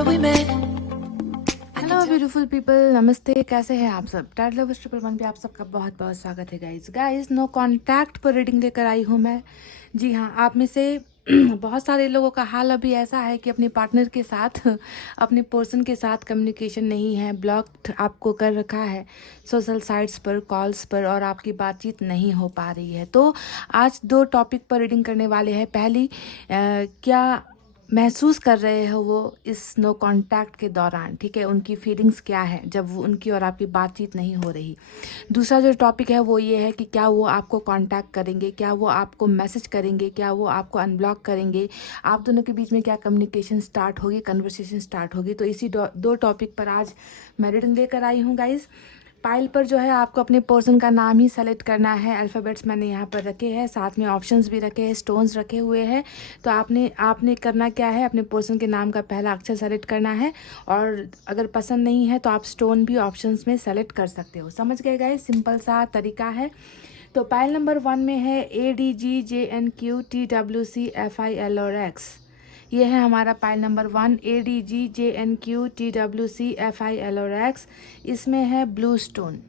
remember we met. Hello beautiful people, नमस्ते। कैसे हैं आप सब? टाइट लवर्स 111 पे आप सबका बहुत बहुत स्वागत है गाइस। नो कॉन्टैक्ट पर रीडिंग लेकर आई हूँ मैं। जी हाँ, आप में से बहुत सारे लोगों का हाल अभी ऐसा है कि अपने पार्टनर के साथ अपने पर्सन के साथ कम्युनिकेशन नहीं है, ब्लॉक्ड आपको कर रखा है सोशल साइट्स पर, कॉल्स पर, और आपकी बातचीत नहीं हो पा रही है। तो आज दो टॉपिक पर रीडिंग करने वाले हैं। पहली, क्या महसूस कर रहे हो वो इस नो कांटेक्ट के दौरान, ठीक है, उनकी फीलिंग्स क्या है जब वो उनकी और आपकी बातचीत नहीं हो रही। दूसरा जो टॉपिक है वो ये है कि क्या वो आपको कांटेक्ट करेंगे, क्या वो आपको मैसेज करेंगे, क्या वो आपको अनब्लॉक करेंगे, आप दोनों के बीच में क्या कम्युनिकेशन स्टार्ट होगी, कन्वर्सेशन स्टार्ट होगी। तो इसी दो टॉपिक पर आज मैं रीडिंग लेकर आई हूँ गाइज। पाइल पर जो है आपको अपने पर्सन का नाम ही सेलेक्ट करना है। अल्फ़ाबेट्स मैंने यहाँ पर रखे हैं, साथ में ऑप्शंस भी रखे हैं, स्टोन्स रखे हुए हैं। तो आपने करना क्या है, अपने पर्सन के नाम का पहला अक्षर सेलेक्ट करना है, और अगर पसंद नहीं है तो आप स्टोन भी ऑप्शंस में सेलेक्ट कर सकते हो। समझ गए गाइस? सिंपल सा तरीका है। तो पाइल नंबर 1 में है ADGJNQTWCFIL और X। ये है हमारा पाइल नंबर 1, ADGJNQTWCFIL और X। इसमें है ब्लू स्टोन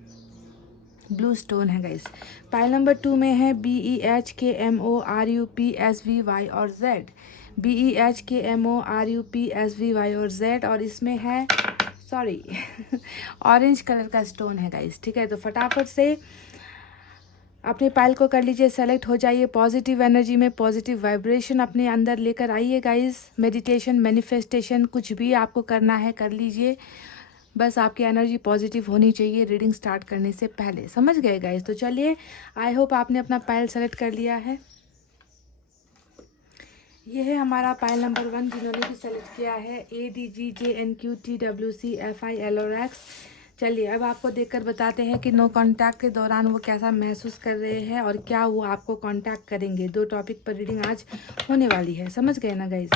है गाइस। पाइल नंबर 2 में है BEHKMORUPSVY और Z। BEHKMORUPSVY और Z, और इसमें है सॉरी ऑरेंज कलर का स्टोन है गाइस। ठीक है, तो फटाफट से अपने पाइल को कर लीजिए, सेलेक्ट हो जाइए। पॉजिटिव एनर्जी में पॉजिटिव वाइब्रेशन अपने अंदर लेकर आइए गाइस। मेडिटेशन, मैनिफेस्टेशन, कुछ भी आपको करना है कर लीजिए, बस आपकी एनर्जी पॉजिटिव होनी चाहिए रीडिंग स्टार्ट करने से पहले। समझ गए गाइस? तो चलिए, आई होप आपने अपना पाइल सेलेक्ट कर लिया है। ये है हमारा पाइल नंबर 1, जिन्होंने भी सेलेक्ट किया है ADGJNQTWCFIL और X। चलिए, अब आपको देखकर बताते हैं कि नो कांटेक्ट के दौरान वो कैसा महसूस कर रहे हैं और क्या वो आपको कांटेक्ट करेंगे। दो टॉपिक पर रीडिंग आज होने वाली है। समझ गए ना गाइस?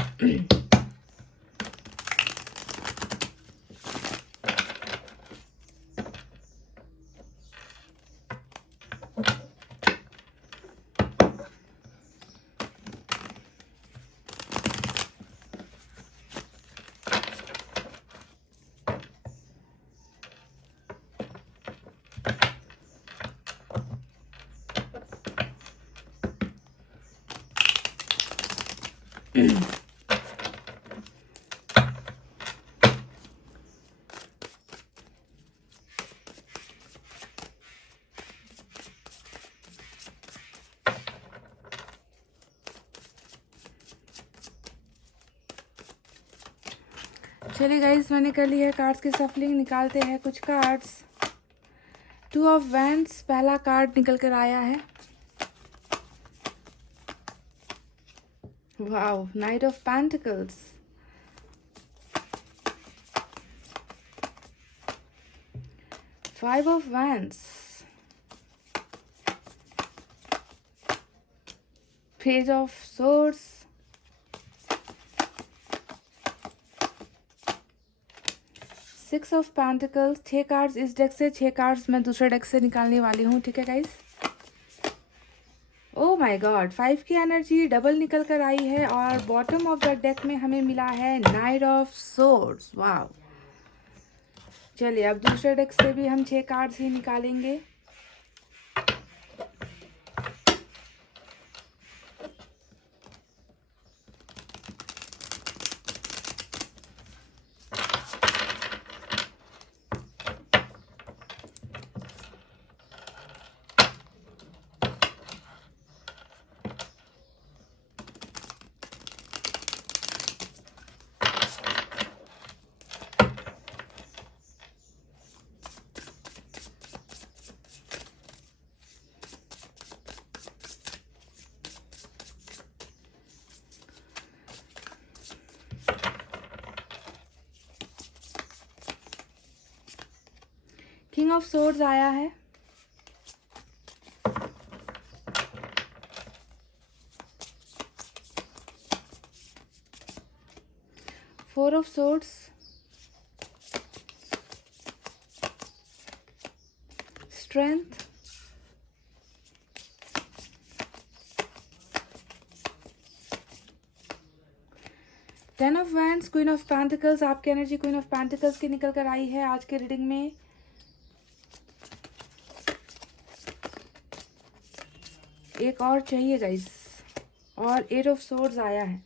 चलिए गाइस, मैंने कर ली है कार्ड्स की सफलिंग। निकालते हैं कुछ कार्ड्स। 2 ऑफ वैंड्स पहला कार्ड निकल कर आया है। Wow, night of pentacles, 5 of wands, page of swords, 6 of pentacles. 6 cards इस डेक से, 6 कार्ड्स मैं दूसरे डेक से निकालने वाली हूँ। ठीक है गाइस? ओ माय गॉड, 5 की एनर्जी डबल निकल कर आई है, और बॉटम ऑफ द डेक में हमें मिला है नाइट ऑफ सोर्ड्स। वाओ। चलिए, अब दूसरे डेक से भी हम 6 कार्ड्स ही निकालेंगे। किंग ऑफ सोर्ड्स आया है, 4 of swords, strength, 10 of wands, queen of pentacles, आपकी एनर्जी क्वीन ऑफ पेंटिकल्स की निकल कर आई है आज के रीडिंग में। एक और चाहिए गाइस, और 8 ऑफ सोर्ड्स आया है,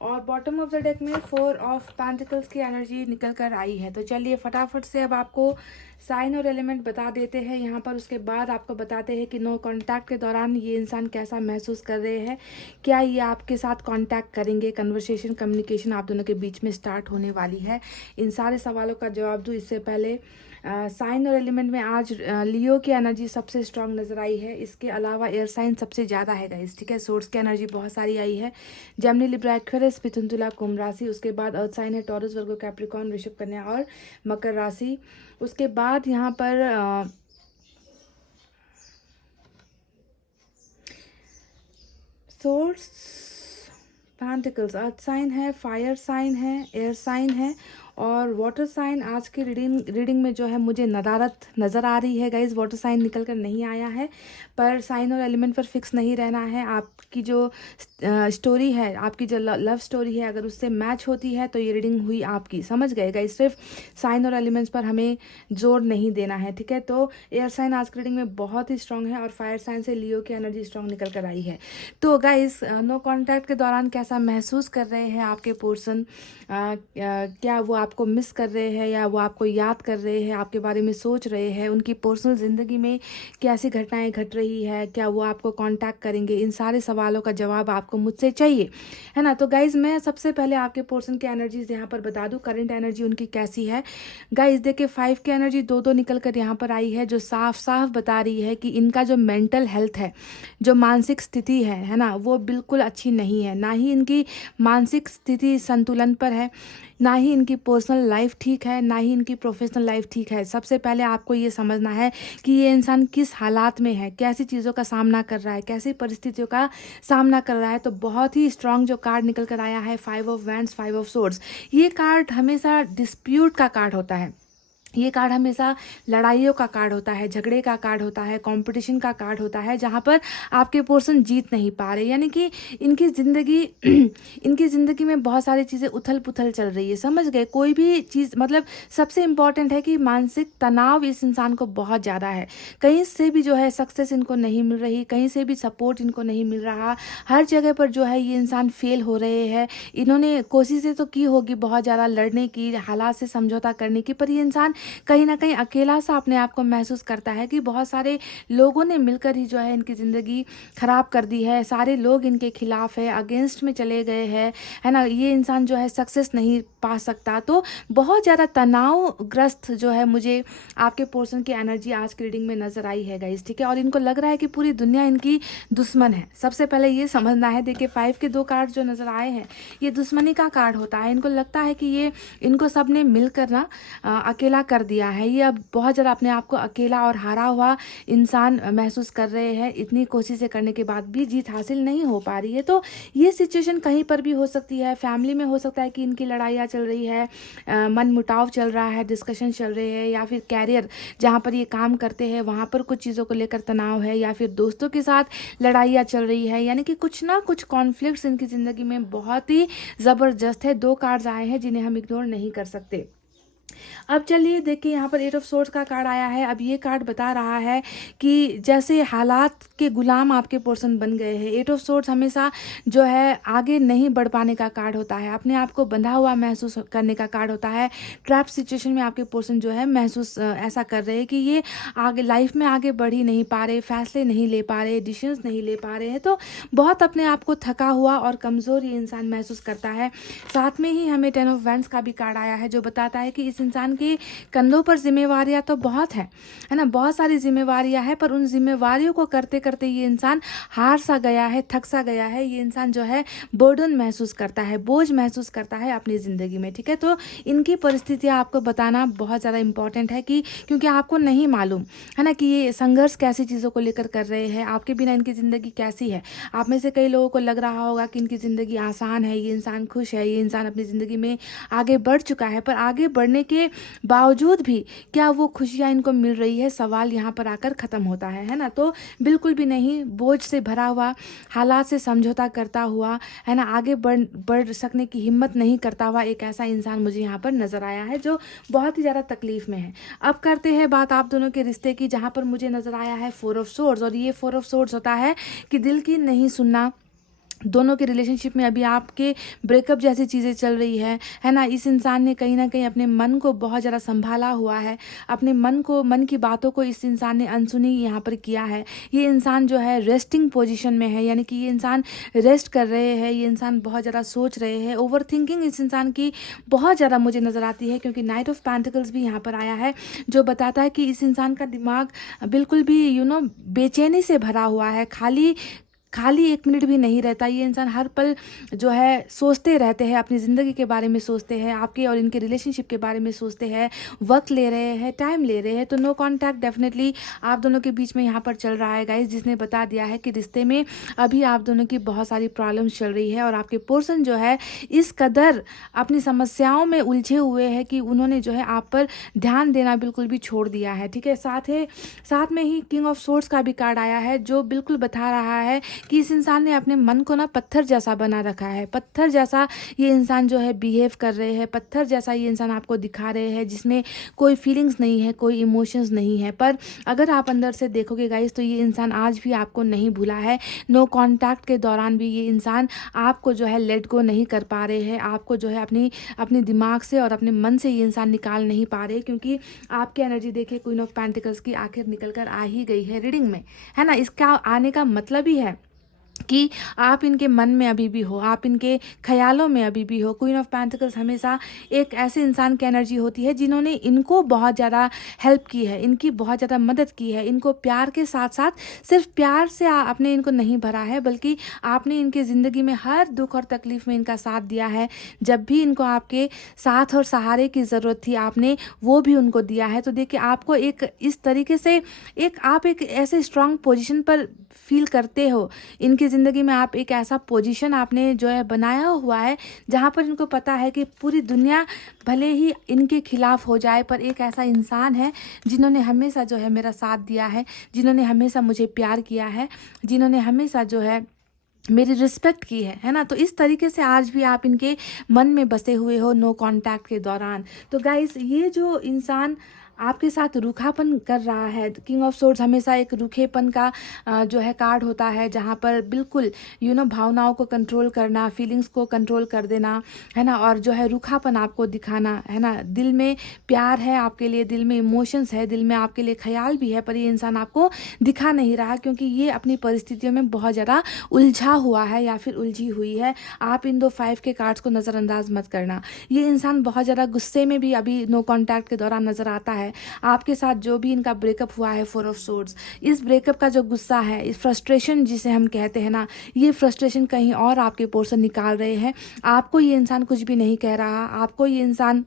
और बॉटम ऑफ द डेक में 4 ऑफ पेंटिकल्स की एनर्जी निकल कर आई है। तो चलिए फटाफट से अब आपको साइन और एलिमेंट बता देते हैं यहाँ पर, उसके बाद आपको बताते हैं कि नो कांटेक्ट के दौरान ये इंसान कैसा महसूस कर रहे हैं, क्या ये आपके साथ कांटेक्ट करेंगे, कन्वर्सेशन कम्युनिकेशन आप दोनों के बीच में स्टार्ट होने वाली है। इन सारे सवालों का जवाब दूँ इससे पहले साइन और एलिमेंट में आज लियो की एनर्जी सबसे स्ट्रांग नजर आई है। इसके अलावा एयर साइन सबसे ज़्यादा है गाइस, ठीक है। सोर्स की एनर्जी बहुत सारी आई है, जेमिनी, लिब्रा, एक्वेरियस, मिथुन, तुला, कुंभ राशि। उसके बाद अर्थ साइन है टॉरस, वर्गो, कैप्रिकॉर्न, वृषभ, कन्या और मकर राशि। उसके बाद यहाँ पर सोर्स, पेंटिकल्स, अर्थ साइन है, फायर साइन है, एयर साइन है और वाटर साइन। आज की रीडिंग में जो है मुझे नदारत नज़र आ रही है गाइज। वाटर साइन निकल कर नहीं आया है, पर साइन और एलिमेंट पर फिक्स नहीं रहना है। आपकी जो स्टोरी है, आपकी जो लव स्टोरी है, अगर उससे मैच होती है तो ये रीडिंग हुई आपकी, समझ गए गाइज। सिर्फ साइन और एलिमेंट्स पर हमें जोर नहीं देना है, ठीक है। तो एयर साइन आज की रीडिंग में बहुत ही स्ट्रांग है, और फायर साइन से लियो की एनर्जी स्ट्रांग निकल कर आई है। तो गाइज नो कॉन्टैक्ट के दौरान कैसा महसूस कर रहे हैं आपके पर्सन, क्या वो आपको मिस कर रहे हैं या वो आपको याद कर रहे हैं, आपके बारे में सोच रहे हैं, उनकी पर्सनल ज़िंदगी में कैसी घटनाएं घट रही है, क्या वो आपको कांटेक्ट करेंगे, इन सारे सवालों का जवाब आपको मुझसे चाहिए, है ना। तो गाइज़ मैं सबसे पहले आपके पर्सन की एनर्जीज यहाँ पर बता दूँ, करंट एनर्जी उनकी कैसी है। गाइज़ देखिए 5 की एनर्जी दो निकल कर यहाँ पर आई है, जो साफ साफ बता रही है कि इनका जो मेंटल हेल्थ है, जो मानसिक स्थिति है ना, वो बिल्कुल अच्छी नहीं है। ना ही इनकी मानसिक स्थिति संतुलन पर है, ना ही इनकी पर्सनल लाइफ ठीक है, ना ही इनकी प्रोफेशनल लाइफ ठीक है। सबसे पहले आपको ये समझना है कि ये इंसान किस हालात में है, कैसी चीज़ों का सामना कर रहा है, कैसी परिस्थितियों का सामना कर रहा है। तो बहुत ही स्ट्रांग जो कार्ड निकल कर आया है 5 ऑफ वैंड्स, 5 ऑफ सोर्ड्स। ये कार्ड हमेशा डिस्प्यूट का कार्ड होता है, ये कार्ड हमेशा लड़ाइयों का कार्ड होता है, झगड़े का कार्ड होता है, कंपटीशन का कार्ड होता है, जहाँ पर आपके पर्सन जीत नहीं पा रहे, यानी कि इनकी ज़िंदगी में बहुत सारी चीज़ें उथल पुथल चल रही है, समझ गए। कोई भी चीज़ मतलब सबसे इम्पॉर्टेंट है कि मानसिक तनाव इस इंसान को बहुत ज़्यादा है। कहीं से भी जो है सक्सेस इनको नहीं मिल रही, कहीं से भी सपोर्ट इनको नहीं मिल रहा, हर जगह पर जो है ये इंसान फेल हो रहे हैं। इन्होंने कोशिशें तो की होगी बहुत ज़्यादा लड़ने की, हालात से समझौता करने की, पर ये इंसान कहीं ना कहीं अकेला सा अपने आप को महसूस करता है कि बहुत सारे लोगों ने मिलकर ही जो है इनकी ज़िंदगी ख़राब कर दी है, सारे लोग इनके खिलाफ है, अगेंस्ट में चले गए हैं, है ना। ये इंसान जो है सक्सेस नहीं पा सकता। तो बहुत ज़्यादा तनावग्रस्त जो है मुझे आपके पर्सन की एनर्जी आज की रीडिंग में नज़र आई है गाइस, ठीक है। और इनको लग रहा है कि पूरी दुनिया इनकी दुश्मन है। सबसे पहले ये समझना है, देखिए 5 के 2 कार्ड जो नज़र आए हैं ये दुश्मनी का कार्ड होता है। इनको लगता है कि ये इनको सब ने मिलकर ना अकेला कर दिया है। ये अब बहुत ज़्यादा अपने आप को अकेला और हारा हुआ इंसान महसूस कर रहे हैं। इतनी कोशिशें करने के बाद भी जीत हासिल नहीं हो पा रही है। तो ये सिचुएशन कहीं पर भी हो सकती है, फैमिली में हो सकता है कि इनकी लड़ाइयाँ चल रही है, मन मुटाव चल रहा है, डिस्कशन चल रहे हैं, या फिर कैरियर जहाँ पर ये काम करते हैं वहाँ पर कुछ चीज़ों को लेकर तनाव है, या फिर दोस्तों के साथ लड़ाइयाँ चल रही है, यानी कि कुछ ना कुछ कॉन्फ्लिक्ट्स इनकी ज़िंदगी में बहुत ही ज़बरदस्त है। 2 कार्ड्स आए हैं जिन्हें हम इग्नोर नहीं कर सकते। अब चलिए देखिए यहाँ पर 8 ऑफ सोर्ड्स का कार्ड आया है। अब ये कार्ड बता रहा है कि जैसे हालात के गुलाम आपके पर्सन बन गए हैं। 8 ऑफ सोर्ड्स हमेशा जो है आगे नहीं बढ़ पाने का कार्ड होता है, अपने आप को बंधा हुआ महसूस करने का कार्ड होता है। ट्रैप सिचुएशन में आपके पर्सन जो है महसूस ऐसा कर रहे हैं कि ये आगे लाइफ में आगे बढ़ ही नहीं पा रहे, फैसले नहीं ले पा रहे, डिसीजंस नहीं ले पा रहे हैं। तो बहुत अपने आप को थका हुआ और कमज़ोर ये इंसान महसूस करता है। साथ में ही हमें 10 ऑफ वैंड्स का भी कार्ड आया है जो बताता है कि इस इंसान के कंधों पर जिम्मेवारियां तो बहुत है ना, बहुत सारी जिम्मेवारियां हैं, पर उन जिम्मेवारियों को करते करते ये इंसान हार सा गया है, थक सा गया है। ये इंसान जो है बर्डन महसूस करता है, बोझ महसूस करता है अपनी ज़िंदगी में, ठीक है। तो इनकी परिस्थितियां आपको बताना बहुत ज़्यादा इंपॉर्टेंट है कि क्योंकि आपको नहीं मालूम है ना कि ये संघर्ष कैसी चीज़ों को लेकर कर रहे हैं, आपके बिना इनकी ज़िंदगी कैसी है। आप में से कई लोगों को लग रहा होगा कि इनकी ज़िंदगी आसान है, ये इंसान खुश है, ये इंसान अपनी ज़िंदगी में आगे बढ़ चुका है, पर आगे बढ़ने के के बावजूद भी क्या वो खुशियाँ इनको मिल रही है, सवाल यहाँ पर आकर ख़त्म होता है ना। तो बिल्कुल भी नहीं, बोझ से भरा हुआ, हालात से समझौता करता हुआ, है ना, आगे बढ़ सकने की हिम्मत नहीं करता हुआ एक ऐसा इंसान मुझे यहाँ पर नज़र आया है जो बहुत ही ज़्यादा तकलीफ़ में है। अब करते हैं बात आप दोनों के रिश्ते की, जहाँ पर मुझे नज़र आया है 4 ऑफ सोर्ड्स। और ये 4 ऑफ सोर्ड्स होता है कि दिल की नहीं सुनना। दोनों के रिलेशनशिप में अभी आपके ब्रेकअप जैसी चीज़ें चल रही है ना। इस इंसान ने कहीं ना कहीं अपने मन को बहुत ज़्यादा संभाला हुआ है, अपने मन की बातों को इस इंसान ने अनसुनी यहाँ पर किया है। ये इंसान जो है रेस्टिंग पोजीशन में है, यानी कि ये इंसान रेस्ट कर रहे हैं, ये इंसान बहुत ज़्यादा सोच रहे हैं। ओवर थिंकिंग इस इंसान की बहुत ज़्यादा मुझे नज़र आती है, क्योंकि नाइट ऑफ पेंटिकल्स भी यहाँ पर आया है, जो बताता है कि इस इंसान का दिमाग बिल्कुल भी बेचैनी से भरा हुआ है। खाली 1 मिनट भी नहीं रहता। ये इंसान हर पल जो है सोचते रहते हैं, अपनी ज़िंदगी के बारे में सोचते हैं, आपके और इनके रिलेशनशिप के बारे में सोचते हैं, वक्त ले रहे हैं, टाइम ले रहे हैं। तो नो कॉन्टैक्ट डेफिनेटली आप दोनों के बीच में यहाँ पर चल रहा है गाइस, जिसने बता दिया है कि रिश्ते में अभी आप दोनों की बहुत सारी प्रॉब्लम्स चल रही है, और आपके पर्सन जो है इस कदर अपनी समस्याओं में उलझे हुए हैं कि उन्होंने जो है आप पर ध्यान देना बिल्कुल भी छोड़ दिया है। ठीक है, साथ में ही किंग ऑफ सोर्ड्स का भी कार्ड आया है, जो बिल्कुल बता रहा है कि इस इंसान ने अपने मन को ना पत्थर जैसा बना रखा है। पत्थर जैसा ये इंसान जो है बिहेव कर रहे हैं, पत्थर जैसा ये इंसान आपको दिखा रहे हैं, जिसमें कोई फीलिंग्स नहीं है, कोई इमोशंस नहीं है। पर अगर आप अंदर से देखोगे गाइस, तो ये इंसान आज भी आपको नहीं भूला है। नो कॉन्टैक्ट के दौरान भी ये इंसान आपको जो है लेट गो नहीं कर पा रहे हैं, आपको जो है अपने दिमाग से और अपने मन से ये इंसान निकाल नहीं पा रहे, क्योंकि आपकी एनर्जी देखिए क्वीन ऑफ पेंटिकल्स की आखिर निकल कर आ ही गई है रीडिंग में, है ना। इसका आने का मतलब ही है कि आप इनके मन में अभी भी हो, आप इनके ख्यालों में अभी भी हो। क्वीन ऑफ पेंटिकल्स हमेशा एक ऐसे इंसान की एनर्जी होती है जिन्होंने इनको बहुत ज़्यादा हेल्प की है, इनकी बहुत ज़्यादा मदद की है, इनको प्यार के साथ साथ सिर्फ प्यार से आपने इनको नहीं भरा है, बल्कि आपने इनकी ज़िंदगी में हर दुख और तकलीफ़ में इनका साथ दिया है। जब भी इनको आपके साथ और सहारे की ज़रूरत थी, आपने वो भी उनको दिया है। तो देखिए, आपको एक इस तरीके से आप एक ऐसे स्ट्रांग पोजीशन पर फील करते हो, इनकी ज़िंदगी में आप एक ऐसा पोजीशन आपने जो है बनाया हुआ है, जहाँ पर इनको पता है कि पूरी दुनिया भले ही इनके खिलाफ हो जाए, पर एक ऐसा इंसान है जिन्होंने हमेशा जो है मेरा साथ दिया है, जिन्होंने हमेशा मुझे प्यार किया है, जिन्होंने हमेशा जो है मेरी रिस्पेक्ट की है ना। तो इस तरीके से आज भी आप इनके मन में बसे हुए हो नो कॉन्टैक्ट के दौरान। तो गाइस, ये जो इंसान आपके साथ रूखापन कर रहा है, किंग ऑफ सोर्ड्स हमेशा एक रूखेपन का जो है कार्ड होता है, जहाँ पर बिल्कुल भावनाओं को कंट्रोल करना, फीलिंग्स को कंट्रोल कर देना, है ना, और जो है रूखापन आपको दिखाना, है ना। दिल में प्यार है आपके लिए, दिल में इमोशंस है, दिल में आपके लिए ख्याल भी है, पर ये इंसान आपको दिखा नहीं रहा, क्योंकि ये अपनी परिस्थितियों में बहुत ज़्यादा उलझा हुआ है या फिर उलझी हुई है। आप इन दो 5 के कार्ड्स को नज़रअंदाज मत करना। ये इंसान बहुत ज़्यादा गुस्से में भी अभी नो कॉन्टैक्ट के दौरान नज़र आता है। आपके साथ जो भी इनका ब्रेकअप हुआ है 4 ऑफ सोर्ड्स, इस ब्रेकअप का जो गुस्सा है, इस फ्रस्ट्रेशन जिसे हम कहते हैं ना, ये फ्रस्ट्रेशन कहीं और आपके पोर्सन निकाल रहे हैं। आपको ये इंसान कुछ भी नहीं कह रहा, आपको ये इंसान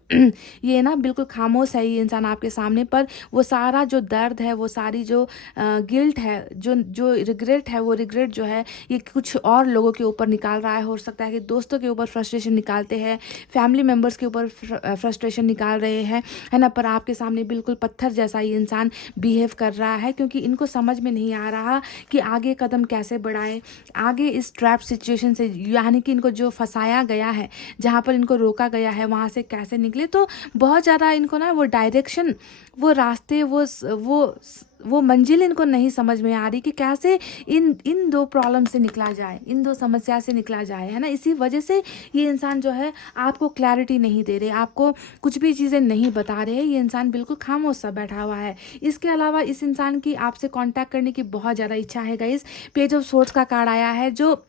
ये ना बिल्कुल खामोश है ये इंसान आपके सामने, पर वो सारा जो दर्द है, वो सारी जो गिल्ट है, जो रिग्रेट है, वो रिग्रेट जो है ये कुछ और लोगों के ऊपर निकाल रहा है। हो सकता है कि दोस्तों के ऊपर फ्रस्ट्रेशन निकालते हैं, फैमिली मेम्बर्स के ऊपर फ्रस्ट्रेशन निकाल रहे हैं, है ना। पर आपके सामने बिल्कुल पत्थर जैसा ये इंसान बिहेव कर रहा है, क्योंकि इनको समझ में नहीं आ रहा कि आगे कदम कैसे बढ़ाए, आगे इस ट्रैप सिचुएशन से, यानी कि इनको जो फंसाया गया है, जहाँ पर इनको रोका गया है, वहाँ से कैसे निकले। तो बहुत ज़्यादा इनको ना वो डायरेक्शन, वो रास्ते, वो मंजिल इनको नहीं समझ में आ रही कि कैसे इन दो प्रॉब्लम से निकला जाए, इन दो समस्या से निकला जाए, है ना। इसी वजह से ये इंसान जो है आपको क्लैरिटी नहीं दे रहे, आपको कुछ भी चीज़ें नहीं बता रहे। ये इंसान बिल्कुल खामोश सा बैठा हुआ है। इसके अलावा इस इंसान की आपसे कांटेक्ट करने की बहुत ज़्यादा इच्छा है गाइस। पेज ऑफ सोर्ड्स का कार्ड आया है, जो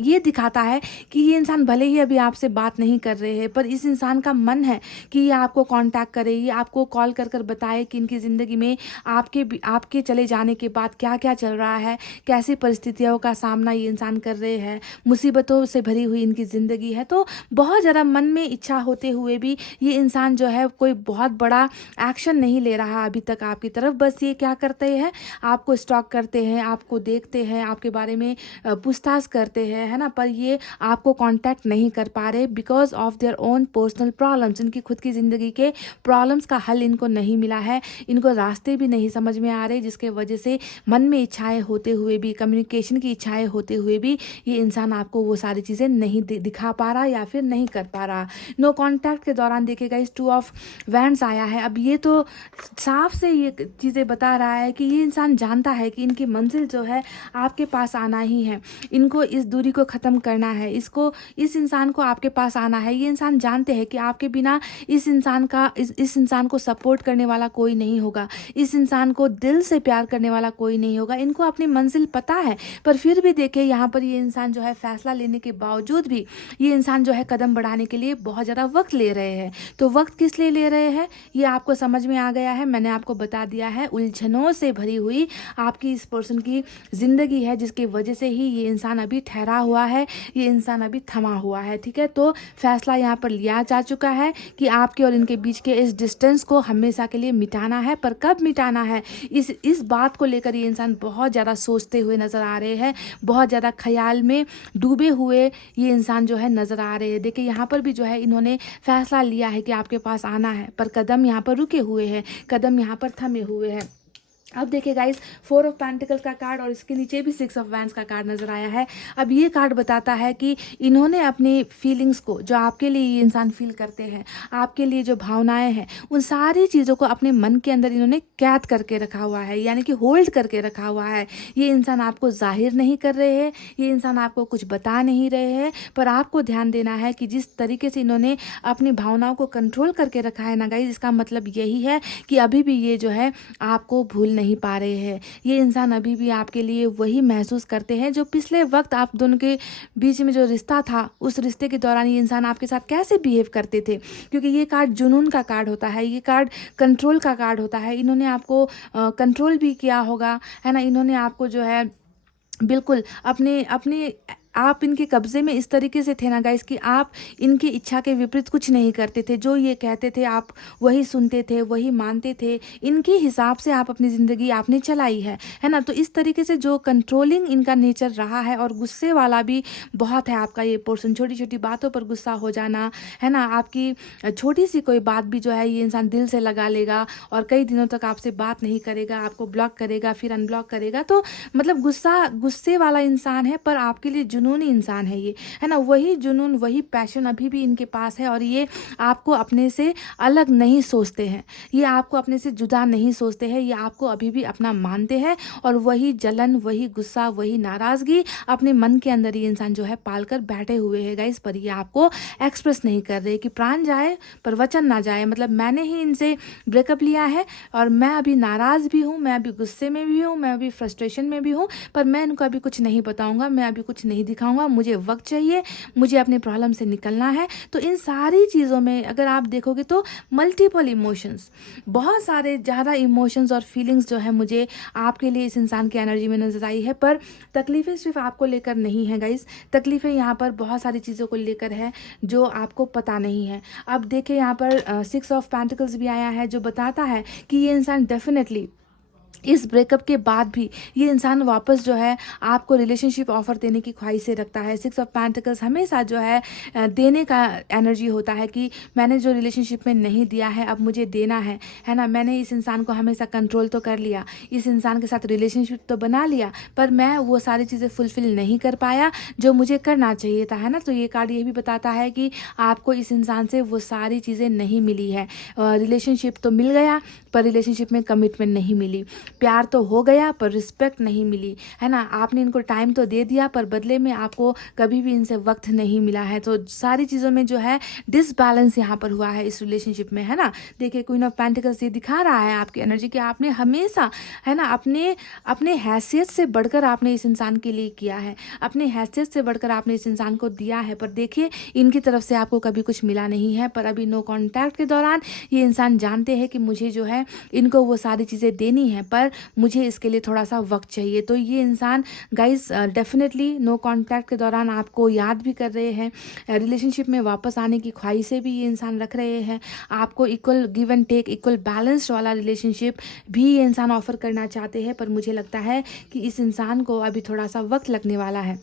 ये दिखाता है कि ये इंसान भले ही अभी आपसे बात नहीं कर रहे हैं, पर इस इंसान का मन है कि ये आपको कांटेक्ट करे, ये आपको कॉल कर कर बताए कि इनकी ज़िंदगी में आपके चले जाने के बाद क्या क्या चल रहा है, कैसी परिस्थितियों का सामना ये इंसान कर रहे हैं, मुसीबतों से भरी हुई इनकी ज़िंदगी है। तो बहुत ज़्यादा मन में इच्छा होते हुए भी ये इंसान जो है कोई बहुत बड़ा एक्शन नहीं ले रहा अभी तक आपकी तरफ। बस ये क्या करते हैं, आपको स्टॉक करते हैं, आपको देखते हैं, आपके बारे में पूछताछ करते हैं, हैं, है ना, पर ये आपको कांटेक्ट नहीं कर पा रहे because of their own personal problems. इनकी खुद की ज़िंदगी के प्रॉब्लम्स का हल इनको नहीं मिला है, इनको रास्ते भी नहीं समझ में आ रहे, जिसके वजह से मन में इच्छाएं होते हुए भी, कम्युनिकेशन की इच्छाएं होते हुए भी ये इंसान आपको वो सारी चीज़ें नहीं दिखा पा रहा या फिर नहीं कर पा रहा। नो कॉन्टैक्ट के दौरान देखिएगा इस 2 ऑफ वैंड्स आया है। अब ये तो साफ से ये चीज़ें बता रहा है कि ये इंसान जानता है कि इनकी मंजिल जो है आपके पास आना ही है, इनको इस दूरी को ख़त्म करना है, इस इंसान को आपके पास आना है। ये इंसान जानते हैं कि आपके बिना इस इंसान को सपोर्ट करने वाला कोई नहीं होगा, इस इंसान को दिल से प्यार करने वाला कोई नहीं होगा। इनको अपनी मंजिल पता है, पर फिर भी देखिए यहाँ पर ये इंसान जो है फैसला लेने के बावजूद भी ये इंसान जो है कदम बढ़ाने के लिए बहुत ज़्यादा वक्त ले रहे हैं। तो वक्त किस लिए ले रहे हैं ये आपको समझ में आ गया है, मैंने आपको बता दिया है। उलझनों से भरी हुई आपकी इस पर्सन की ज़िंदगी है, जिसकी वजह से ही ये इंसान अभी ठहरा हुआ है, ये इंसान अभी थमा हुआ है। ठीक है, तो फैसला यहाँ पर लिया जा चुका है कि आपके और इनके बीच के इस डिस्टेंस को हमेशा के लिए मिटाना है। पर कब मिटाना है, इस बात को लेकर ये इंसान बहुत ज़्यादा सोचते हुए नज़र आ रहे हैं, बहुत ज़्यादा ख्याल में डूबे हुए ये इंसान जो है नज़र आ रहे हैं। देखिए यहाँ पर भी जो है इन्होंने फैसला लिया है कि आपके पास आना है, पर कदम यहाँ पर रुके हुए हैं, कदम यहाँ पर थमे हुए हैं। अब देखिए गाइस 4 ऑफ पेंटिकल्स का कार्ड और इसके नीचे भी 6 ऑफ वैंड्स का कार्ड नज़र आया है। अब ये कार्ड बताता है कि इन्होंने अपनी फीलिंग्स को, जो आपके लिए ये इंसान फील करते हैं, आपके लिए जो भावनाएं हैं, उन सारी चीज़ों को अपने मन के अंदर इन्होंने कैद करके रखा हुआ है, यानी कि होल्ड करके रखा हुआ है। ये इंसान आपको जाहिर नहीं कर रहे हैं, ये इंसान आपको कुछ बता नहीं रहे हैं, पर आपको ध्यान देना है कि जिस तरीके से इन्होंने अपनी भावनाओं को कंट्रोल करके रखा है ना गाइस, इसका मतलब यही है कि अभी भी ये जो है आपको भूल नहीं पा रहे हैं। ये इंसान अभी भी आपके लिए वही महसूस करते हैं जो पिछले वक्त आप दोनों के बीच में जो रिश्ता था, उस रिश्ते के दौरान ये इंसान आपके साथ कैसे बिहेव करते थे। क्योंकि ये कार्ड जुनून का कार्ड होता है, ये कार्ड कंट्रोल का कार्ड होता है। इन्होंने आपको कंट्रोल भी किया होगा, है ना, इन्होंने आपको जो है बिल्कुल अपने अपने आप इनके कब्जे में इस तरीके से थे ना गाइस कि आप इनकी इच्छा के विपरीत कुछ नहीं करते थे। जो ये कहते थे आप वही सुनते थे, वही मानते थे, इनके हिसाब से आप अपनी ज़िंदगी आपने चलाई है ना। तो इस तरीके से जो कंट्रोलिंग इनका नेचर रहा है, और गुस्से वाला भी बहुत है आपका ये पर्सन। छोटी छोटी बातों पर गुस्सा हो जाना, है ना, आपकी छोटी सी कोई बात भी जो है ये इंसान दिल से लगा लेगा और कई दिनों तक आपसे बात नहीं करेगा, आपको ब्लॉक करेगा, फिर अनब्लॉक करेगा। तो मतलब गुस्से वाला इंसान है, पर आपके लिए जुनूनी इंसान है ये, है ना। वही जुनून, वही पैशन अभी भी इनके पास है, और ये आपको अपने से अलग नहीं सोचते हैं, ये आपको अपने से जुदा नहीं सोचते हैं, ये आपको अभी भी अपना मानते हैं। और वही जलन, वही गुस्सा, वही नाराज़गी अपने मन के अंदर ये इंसान जो है पाल कर बैठे हुए हैं गाइस। पर ये आपको एक्सप्रेस नहीं कर रहे कि प्राण जाए पर वचन ना जाए। मतलब मैंने ही इनसे ब्रेकअप लिया है और मैं अभी नाराज़ भी हूँ, मैं अभी गुस्से में भी हूँ, मैं अभी फ्रस्ट्रेशन में भी हूँ, पर मैं इनको अभी कुछ नहीं बताऊँगा, मैं अभी कुछ नहीं दिखाऊंगा, मुझे वक्त चाहिए, मुझे अपने प्रॉब्लम से निकलना है। तो इन सारी चीज़ों में अगर आप देखोगे तो मल्टीपल इमोशंस, बहुत सारे ज़्यादा इमोशंस और फीलिंग्स जो है मुझे आपके लिए इस इंसान की एनर्जी में नजर आई है। पर तकलीफ़ें सिर्फ आपको लेकर नहीं है गाइस, तकलीफ़ें यहाँ पर बहुत सारी चीज़ों को लेकर है जो आपको पता नहीं है। अब देखिए यहाँ पर 6 ऑफ पेंटिकल्स भी आया है, जो बताता है कि ये इंसान डेफिनेटली इस ब्रेकअप के बाद भी ये इंसान वापस जो है आपको रिलेशनशिप ऑफर देने की ख्वाहिशें रखता है। 6 ऑफ पेंटिकल्स हमेशा जो है देने का एनर्जी होता है कि मैंने जो रिलेशनशिप में नहीं दिया है अब मुझे देना है ना। मैंने इस इंसान को हमेशा कंट्रोल तो कर लिया, इस इंसान के साथ रिलेशनशिप तो बना लिया, पर मैं वो सारी चीज़ें फुलफिल नहीं कर पाया जो मुझे करना चाहिए था, है ना। तो ये कार्ड ये भी बताता है कि आपको इस इंसान से वो सारी चीज़ें नहीं मिली है। रिलेशनशिप तो मिल गया पर रिलेशनशिप में कमिटमेंट नहीं मिली, प्यार तो हो गया पर रिस्पेक्ट नहीं मिली, है ना। आपने इनको टाइम तो दे दिया पर बदले में आपको कभी भी इनसे वक्त नहीं मिला है। तो सारी चीज़ों में जो है डिसबैलेंस यहाँ पर हुआ है इस रिलेशनशिप में, है ना। देखिए क्वीन ऑफ पेंटिकल्स ये दिखा रहा है आपकी एनर्जी कि आपने हमेशा, है ना, अपने हैसियत से बढ़कर आपने इस इंसान के लिए किया है, अपने हैसियत से बढ़कर आपने इस इंसान को दिया है। पर देखिए इनकी तरफ से आपको कभी कुछ मिला नहीं है। पर अभी नो कॉन्टैक्ट के दौरान ये इंसान जानते हैं कि मुझे जो है इनको वो सारी चीज़ें देनी है, पर मुझे इसके लिए थोड़ा सा वक्त चाहिए। तो ये इंसान गाइस डेफिनेटली नो कॉन्टैक्ट के दौरान आपको याद भी कर रहे हैं, रिलेशनशिप में वापस आने की ख्वाहिशें भी ये इंसान रख रहे हैं, आपको equal give and take, equal balanced वाला रिलेशनशिप भी ये इंसान ऑफर करना चाहते हैं। पर मुझे लगता है कि इस इंसान को अभी थोड़ा सा वक्त लगने वाला है।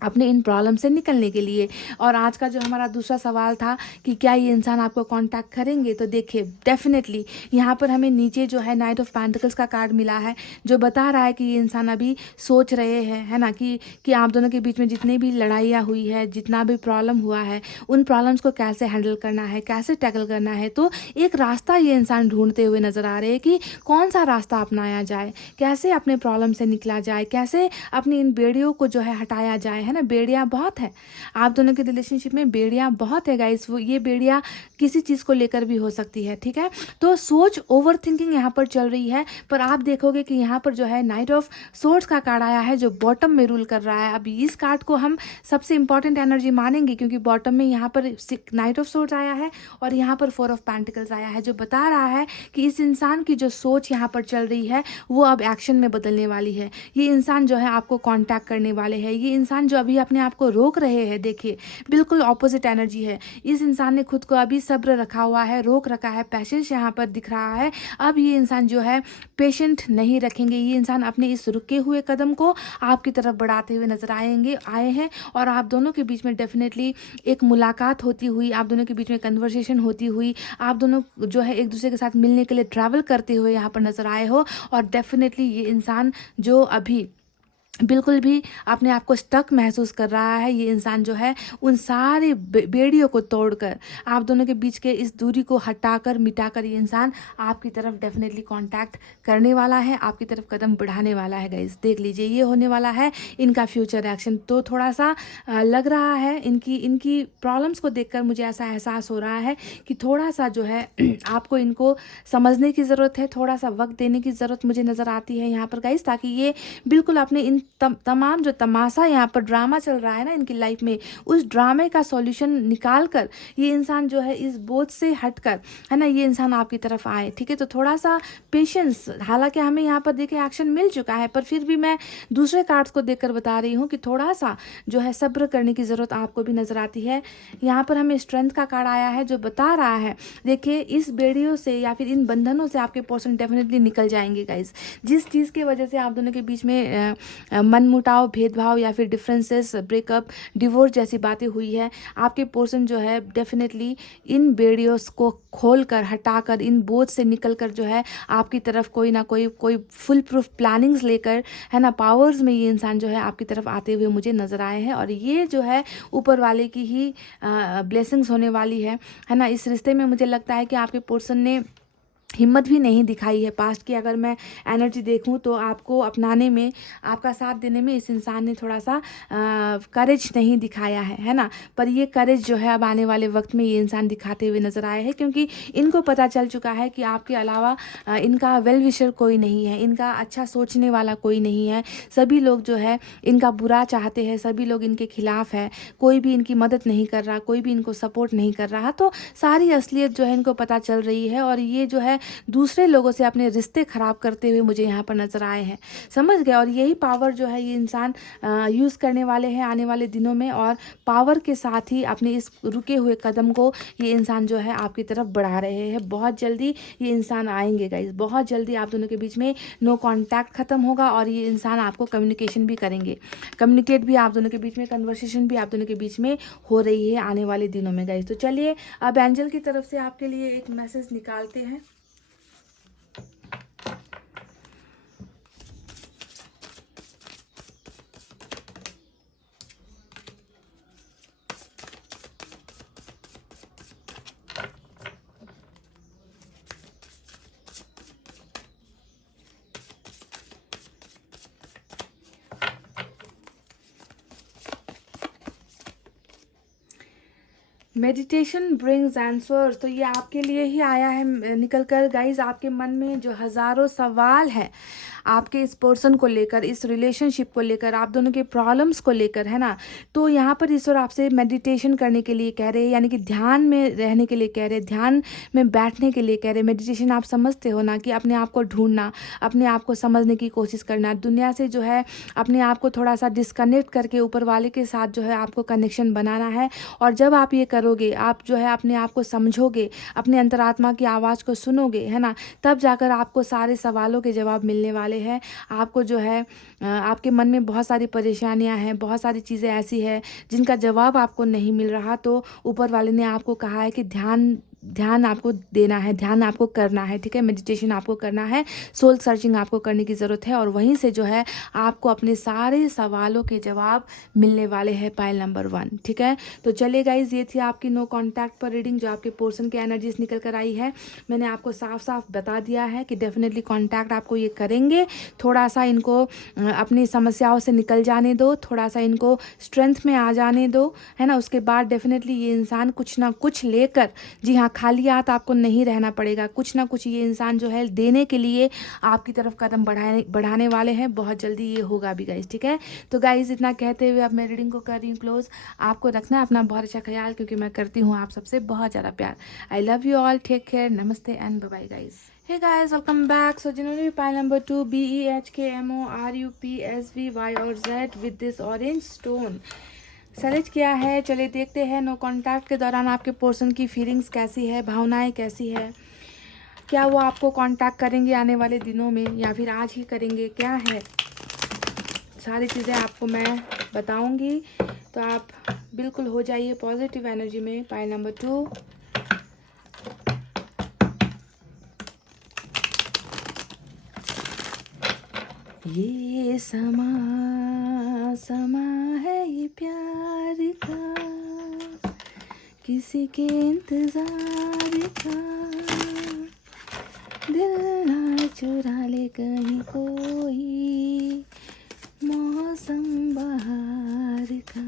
अपने इन प्रॉब्लम से निकलने के लिए। और आज का जो हमारा दूसरा सवाल था कि क्या ये इंसान आपको कांटेक्ट करेंगे, तो देखिए डेफिनेटली यहाँ पर हमें नीचे जो है नाइट ऑफ पेंटिकल्स का कार्ड मिला है, जो बता रहा है कि ये इंसान अभी सोच रहे हैं, है ना, कि आप दोनों के बीच में जितनी भी लड़ाइयाँ हुई है, जितना भी प्रॉब्लम हुआ है, उन प्रॉब्लम्स को कैसे हैंडल करना है, कैसे टैकल करना है। तो एक रास्ता ये इंसान ढूंढते हुए नज़र आ रहे हैं कि कौन सा रास्ता अपनाया जाए, कैसे अपने प्रॉब्लम से निकला जाए, कैसे अपनी इन बेड़ियों को जो है हटाया जाए, है ना। बेड़ियाँ बहुत है आप दोनों के रिलेशनशिप में, बेड़ियाँ बहुत है गाइस। वो ये बेड़ियाँ किसी चीज़ को लेकर भी हो सकती है, ठीक है। तो सोच ओवर थिंकिंग यहाँ पर चल रही है, पर आप देखोगे कि यहाँ पर जो है नाइट ऑफ सोर्ड्स का कार्ड आया है, जो बॉटम में रूल कर रहा है। अब इस कार्ड को हम सबसे इंपॉर्टेंट एनर्जी मानेंगे, क्योंकि बॉटम में यहाँ पर नाइट ऑफ सोर्ड्स आया है और यहाँ पर 4 ऑफ पेंटिकल्स आया है, जो बता रहा है कि इस इंसान की जो सोच यहाँ पर चल रही है वो अब एक्शन में बदलने वाली है। ये इंसान जो है आपको कांटेक्ट करने वाले हैं। ये इंसान जो अभी अपने आप को रोक रहे हैं, देखिए बिल्कुल ऑपोजिट एनर्जी है। इस इंसान ने खुद को अभी सब्र रखा हुआ है, रोक रखा है, पैशेंस यहाँ पर दिख रहा है। अब ये इंसान जो है पेशेंट नहीं रखेंगे। ये इंसान अपने इस रुके हुए कदम को आपकी तरफ बढ़ाते हुए नजर आए हैं और आप दोनों के बीच में डेफिनेटली एक मुलाकात होती हुई, आप दोनों के बीच में कन्वर्सेशन होती हुई, आप दोनों जो है एक दूसरे के साथ मिलने के लिए ट्रैवल करते हुए यहाँ पर नजर आए हो। और डेफिनेटली ये इंसान जो अभी बिल्कुल भी अपने आप को स्टक महसूस कर रहा है, ये इंसान जो है उन सारी बेड़ियों को तोड़कर, आप दोनों के बीच के इस दूरी को हटाकर मिटाकर ये इंसान आपकी तरफ डेफिनेटली कांटेक्ट करने वाला है, आपकी तरफ कदम बढ़ाने वाला है। गाइस देख लीजिए, ये होने वाला है इनका फ्यूचर एक्शन। तो थोड़ा सा लग रहा है इनकी प्रॉब्लम्स को देखकर मुझे ऐसा एहसास हो रहा है कि थोड़ा सा जो है आपको इनको समझने की ज़रूरत है, थोड़ा सा वक्त देने की ज़रूरत मुझे नज़र आती है यहाँ पर गाइस, ताकि ये बिल्कुल अपने इन तमाम जो तमाशा यहाँ पर ड्रामा चल रहा है ना इनकी लाइफ में, उस ड्रामे का सॉल्यूशन निकाल कर ये इंसान जो है इस बोझ से हटकर, है ना, ये इंसान आपकी तरफ आए, ठीक है। तो थोड़ा सा पेशेंस, हालांकि हमें यहाँ पर देखिए एक्शन मिल चुका है, पर फिर भी मैं दूसरे कार्ड्स को देखकर बता रही हूँ कि थोड़ा सा जो है सब्र करने की ज़रूरत आपको भी नज़र आती है। यहाँ पर हमें स्ट्रेंथ का कार्ड आया है, जो बता रहा है देखिए इस बेड़ियों से या फिर इन बंधनों से आपके पर्सन डेफिनेटली निकल जाएंगे गाइज। जिस चीज़ की वजह से आप दोनों के बीच में मनमुटाव, भेदभाव या फिर डिफरेंसेस, ब्रेकअप, डिवोर्स जैसी बातें हुई है, आपके पर्सन जो है डेफिनेटली इन बेड़ियों को खोलकर, हटाकर, इन बोझ से निकलकर जो है आपकी तरफ कोई ना कोई फुल प्रूफ प्लानिंग्स लेकर, है ना, पावर्स में ये इंसान जो है आपकी तरफ आते हुए मुझे नज़र आए हैं। और ये जो है ऊपर वाले की ही ब्लेसिंग्स होने वाली है ना। इस रिश्ते में मुझे लगता है कि आपके पर्सन ने हिम्मत भी नहीं दिखाई है। पास्ट की अगर मैं एनर्जी देखूं तो आपको अपनाने में, आपका साथ देने में इस इंसान ने थोड़ा सा करेज नहीं दिखाया है ना। पर ये करेज जो है अब आने वाले वक्त में ये इंसान दिखाते हुए नज़र आए हैं, क्योंकि इनको पता चल चुका है कि आपके अलावा इनका वेल विशर कोई नहीं है, इनका अच्छा सोचने वाला कोई नहीं है। सभी लोग जो है इनका बुरा चाहते हैं, सभी लोग इनके खिलाफ है, कोई भी इनकी मदद नहीं कर रहा, कोई भी इनको सपोर्ट नहीं कर रहा। तो सारी असलियत जो है इनको पता चल रही है और ये जो है दूसरे लोगों से अपने रिश्ते खराब करते हुए मुझे यहाँ पर नजर आए हैं, समझ गए। और यही पावर जो है ये इंसान यूज़ करने वाले हैं आने वाले दिनों में, और पावर के साथ ही अपने इस रुके हुए कदम को ये इंसान जो है आपकी तरफ बढ़ा रहे हैं। बहुत जल्दी ये इंसान आएंगे गाइस, बहुत जल्दी आप दोनों के बीच में नो कॉन्टैक्ट खत्म होगा और ये इंसान आपको कम्युनिकेशन भी करेंगे, कम्युनिकेट भी आप दोनों के बीच में, कन्वर्सेशन भी आप दोनों के बीच में हो रही है आने वाले दिनों में गाइस। तो चलिए अब एंजल की तरफ से आपके लिए एक मैसेज निकालते हैं। मेडिटेशन ब्रिंग्स आंसर्स, तो ये आपके लिए ही आया है निकल कर गाइज। आपके मन में जो हज़ारों सवाल है आपके इस पर्सन को लेकर, इस रिलेशनशिप को लेकर, आप दोनों के प्रॉब्लम्स को लेकर, है ना, तो यहाँ पर ईश्वर आपसे मेडिटेशन करने के लिए कह रहे हैं, यानी कि ध्यान में रहने के लिए कह रहे हैं, ध्यान में बैठने के लिए कह रहे हैं। मेडिटेशन आप समझते हो ना, कि अपने आप को ढूंढना, अपने आप को समझने की कोशिश करना, दुनिया से जो है अपने आप को थोड़ा सा डिस्कनेक्ट करके ऊपर वाले के साथ जो है आपको कनेक्शन बनाना है। और जब आप ये करोगे, आप जो है अपने आप को समझोगे, अपने अंतरात्मा की आवाज़ को सुनोगे, है ना, तब जाकर आपको सारे सवालों के जवाब मिलने वाले वाले हैं। आपको जो है आपके मन में बहुत सारी परेशानियां हैं, बहुत सारी चीज़ें ऐसी है जिनका जवाब आपको नहीं मिल रहा, तो ऊपर वाले ने आपको कहा है कि ध्यान आपको देना है, ध्यान आपको करना है, ठीक है। मेडिटेशन आपको करना है, सोल सर्चिंग आपको करने की ज़रूरत है, और वहीं से जो है आपको अपने सारे सवालों के जवाब मिलने वाले हैं, पाइल नंबर 1, ठीक है। तो चलिए गाइज, ये थी आपकी नो कॉन्टैक्ट पर रीडिंग जो आपके पोर्शन की एनर्जीज निकल कर आई है। मैंने आपको साफ साफ बता दिया है कि डेफिनेटली कॉन्टैक्ट आपको ये करेंगे। थोड़ा सा इनको अपनी समस्याओं से निकल जाने दो, थोड़ा सा इनको स्ट्रेंथ में आ जाने दो, है ना। उसके बाद डेफिनेटली ये इंसान कुछ ना कुछ लेकर, जी हाँ, खाली हाथ आपको नहीं रहना पड़ेगा, कुछ ना कुछ ये इंसान जो है देने के लिए आपकी तरफ कदम बढ़ाने वाले हैं। बहुत जल्दी ये होगा भी गाइज, ठीक है। तो गाइज इतना कहते हुए अब मैं रीडिंग को कर रही हूँ क्लोज। आपको रखना है अपना बहुत अच्छा ख्याल, क्योंकि मैं करती हूँ आप सबसे बहुत ज़्यादा प्यार। I love you all, take care, नमस्ते and bye bye guys. Hey guys, welcome back. So जिन्होंने भी पाइल नंबर 2 BEHKMORUPSVY और Z with this orange stone select किया है, चलिए देखते हैं नो कॉन्टैक्ट के दौरान आपके पर्सन की फीलिंग्स कैसी है, भावनाएं कैसी है। क्या वो आपको कांटेक्ट करेंगे आने वाले दिनों में, या फिर आज ही करेंगे, क्या है सारी चीज़ें आपको मैं बताऊंगी। तो आप बिल्कुल हो जाइए पॉजिटिव एनर्जी में। पाइल नंबर 2, ये समा है ये प्यार का, किसी के इंतजार का, दिल ना चुरा ले कहीं कोई मौसम बहार का।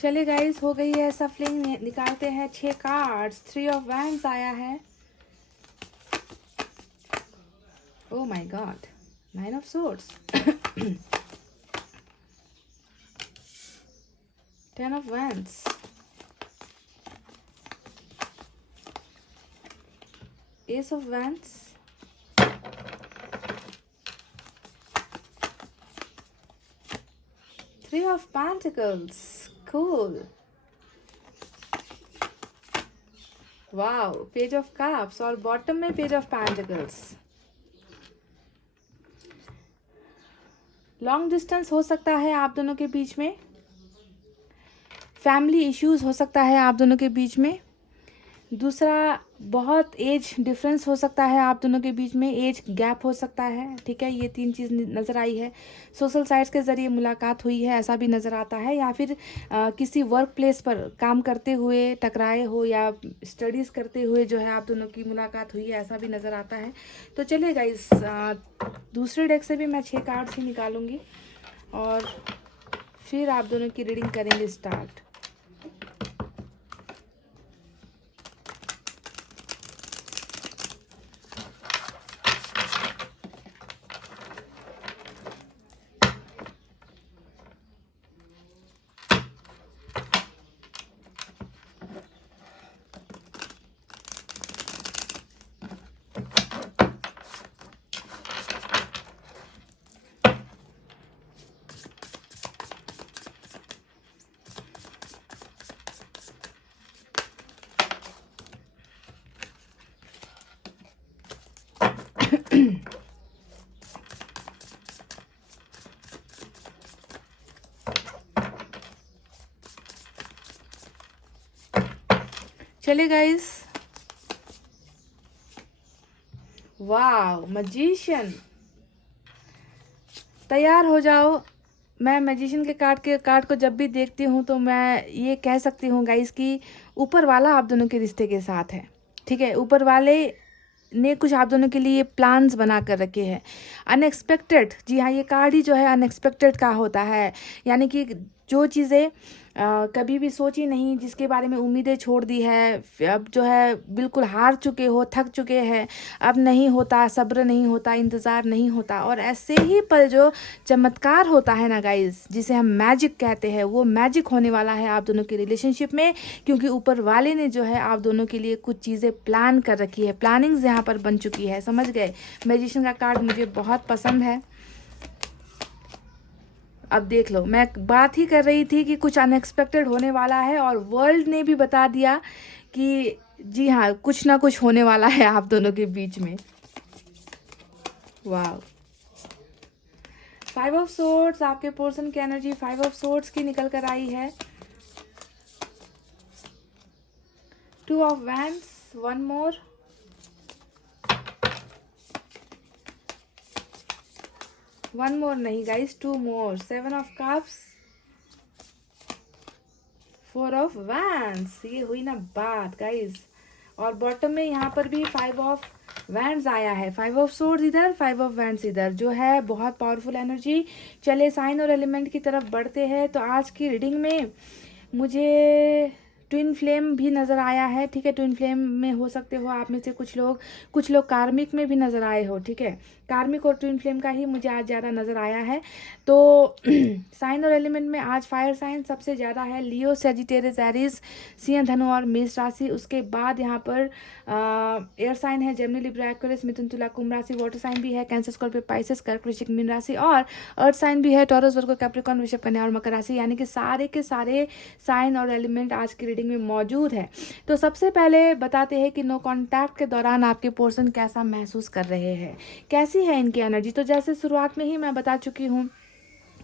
चले गाइस, हो गई है सफलिंग। निकालते हैं 6 कार्ड्स। 3 ऑफ वैंड्स आया है। Oh my God, 9 of swords, 10 of wands, S of wands, 3 of pentacles. Cool. Wow, page of cups और बॉटम में page of pentacles. Long distance हो सकता है आप दोनों के बीच में, फैमिली इश्यूज हो सकता है आप दोनों के बीच में। दूसरा, बहुत एज डिफरेंस हो सकता है आप दोनों के बीच में, एज गैप हो सकता है, ठीक है। ये 3 चीज़ नज़र आई है। सोशल साइट्स के ज़रिए मुलाकात हुई है, ऐसा भी नज़र आता है, या फिर किसी वर्क प्लेस पर काम करते हुए टकराए हो, या स्टडीज़ करते हुए जो है आप दोनों की मुलाकात हुई है, ऐसा भी नज़र आता है। तो चलिए गाइस, दूसरे डेक से भी मैं 6 कार्ड्स ही निकालूंगी और फिर आप दोनों की रीडिंग करेंगे स्टार्ट। चले गाइस, वाव, मैजिशियन, तैयार हो जाओ। मैं मैजिशियन के कार्ड को जब भी देखती हूँ तो मैं ये कह सकती हूँ गाइस कि ऊपर वाला आप दोनों के रिश्ते के साथ है, ठीक है। ऊपर वाले ने कुछ आप दोनों के लिए प्लान्स बना कर रखे हैं, अनएक्सपेक्टेड। जी हाँ, ये कार्ड ही जो है अनएक्सपेक्टेड का होता है, यानी कि जो चीज़ें कभी भी सोची नहीं, जिसके बारे में उम्मीदें छोड़ दी है, अब जो है बिल्कुल हार चुके हो, थक चुके हैं, अब नहीं होता, सब्र नहीं होता, इंतज़ार नहीं होता। और ऐसे ही पल जो चमत्कार होता है ना गाइस, जिसे हम मैजिक कहते हैं, वो मैजिक होने वाला है आप दोनों के रिलेशनशिप में, क्योंकि ऊपर वाले ने जो है आप दोनों के लिए कुछ चीज़ें प्लान कर रखी है, प्लानिंग्स यहाँ पर बन चुकी है। समझ गए? मैजिशियन का कार्ड मुझे बहुत पसंद है। अब देख लो, मैं बात ही कर रही थी कि कुछ अनएक्सपेक्टेड होने वाला है, और वर्ल्ड ने भी बता दिया कि जी हाँ, कुछ ना कुछ होने वाला है आप दोनों के बीच में। वाह, 5 ऑफ सोर्ड्स, आपके पर्सन की एनर्जी 5 ऑफ सोर्ड्स की निकल कर आई है। 2 of wands, one more, one more नहीं guys, 2 more, 7 of cups, 4 of wands. ये हुई ना बात गाइस। और बॉटम में यहाँ पर भी 5 ऑफ वैंड्स आया है, 5 ऑफ सोर्ड्स इधर, 5 ऑफ वैंड्स इधर, जो है बहुत पावरफुल एनर्जी। चले साइन और एलिमेंट की तरफ बढ़ते हैं। तो आज की रीडिंग में मुझे ट्विन फ्लेम भी नज़र आया है। ठीक है, ट्विन फ्लेम में हो सकते हो आप में से कुछ लोग कार्मिक में भी नज़र आए हो। ठीक है, कार्मिक और ट्विन फ्लेम का ही मुझे आज ज़्यादा नज़र आया है। तो साइन और एलिमेंट में आज फायर साइन सबसे ज़्यादा है, लियो, सेजिटेरियस, एरीज, सिंह, धनु और मेष राशि। उसके बाद यहाँ पर एयर साइन है, जेमिनी, लिब्रा, एक्वेरियस, मिथुन, तुला, कुंभ राशि। वाटर साइन भी है, कैंसर, स्कॉर्पियो, पाइसेस, कर्क, वृश्चिक, मीन राशि। और अर्थ साइन भी है, टॉरस, वर्गो, कैप्रिकॉर्न, वृषभ, कन्या और मकर राशि। यानी कि सारे के सारे साइन और एलिमेंट आज की रीडिंग में मौजूद है। तो सबसे पहले बताते हैं कि नो कॉन्टैक्ट के दौरान आपके पर्सन कैसा महसूस कर रहे हैं, कैसी है इनकी एनर्जी। तो जैसे शुरुआत में ही मैं बता चुकी हूँ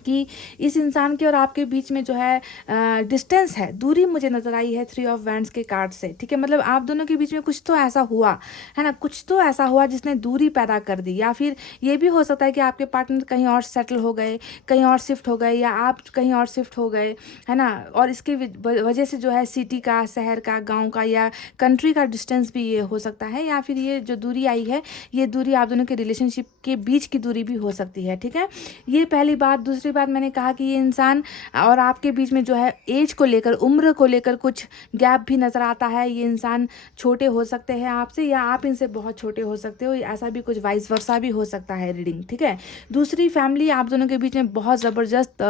कि इस इंसान के और आपके बीच में जो है डिस्टेंस है, दूरी मुझे नज़र आई है 3 ऑफ वैंड्स के कार्ड से। ठीक है, मतलब आप दोनों के बीच में कुछ तो ऐसा हुआ है ना, कुछ तो ऐसा हुआ जिसने दूरी पैदा कर दी। या फिर ये भी हो सकता है कि आपके पार्टनर कहीं और सेटल हो गए, कहीं और शिफ्ट हो गए, या आप कहीं और शिफ्ट हो गए, है ना। और इसकी वजह से जो है सिटी का, शहर का, गाँव का या कंट्री का डिस्टेंस भी ये हो सकता है। या फिर ये जो दूरी आई है, ये दूरी आप दोनों के रिलेशनशिप के बीच की दूरी भी हो सकती है। ठीक है, ये पहली बात। दूसरी बात, मैंने कहा कि ये इंसान और आपके बीच में जो है एज को लेकर, उम्र को लेकर कुछ गैप भी नज़र आता है। ये इंसान छोटे हो सकते हैं आपसे, या आप इनसे बहुत छोटे हो सकते हो, ऐसा भी कुछ वाइस वर्सा भी हो सकता है रीडिंग। ठीक है, दूसरी, फैमिली आप दोनों के बीच में बहुत ज़बरदस्त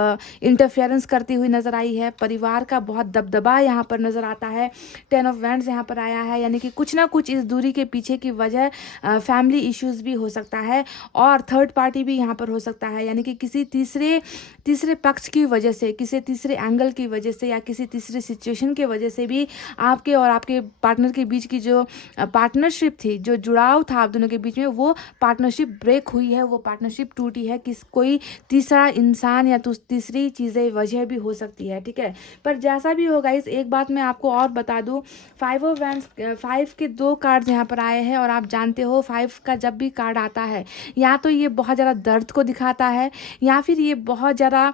इंटरफेरेंस करती हुई नज़र आई है। परिवार का बहुत दबदबा यहाँ पर नज़र आता है। 10 ऑफ वैंड्स यहाँ पर आया है, यानी कि कुछ ना कुछ इस दूरी के पीछे की वजह फैमिली इश्यूज़ भी हो सकता है, और थर्ड पार्टी भी यहाँ पर हो सकता है। यानी कि किसी तीसरे पक्ष की वजह से, किसी तीसरे एंगल की वजह से, या किसी तीसरे सिचुएशन की वजह से भी आपके और आपके पार्टनर के बीच की जो पार्टनरशिप थी, जो जुड़ाव था आप दोनों के बीच में, वो पार्टनरशिप ब्रेक हुई है, वो पार्टनरशिप टूटी है। कोई तीसरा इंसान या तीसरी चीज़ें वजह भी हो सकती है। ठीक है, पर जैसा भी होगा, इस एक बात मैं आपको और बता दूं, 5 ऑफ वैंड्स, 5 के 2 कार्ड यहाँ पर आए हैं। और आप जानते हो 5 का जब भी कार्ड आता है, या तो ये बहुत ज़्यादा दर्द को दिखाता है, या फिर ये बहुत ज़्यादा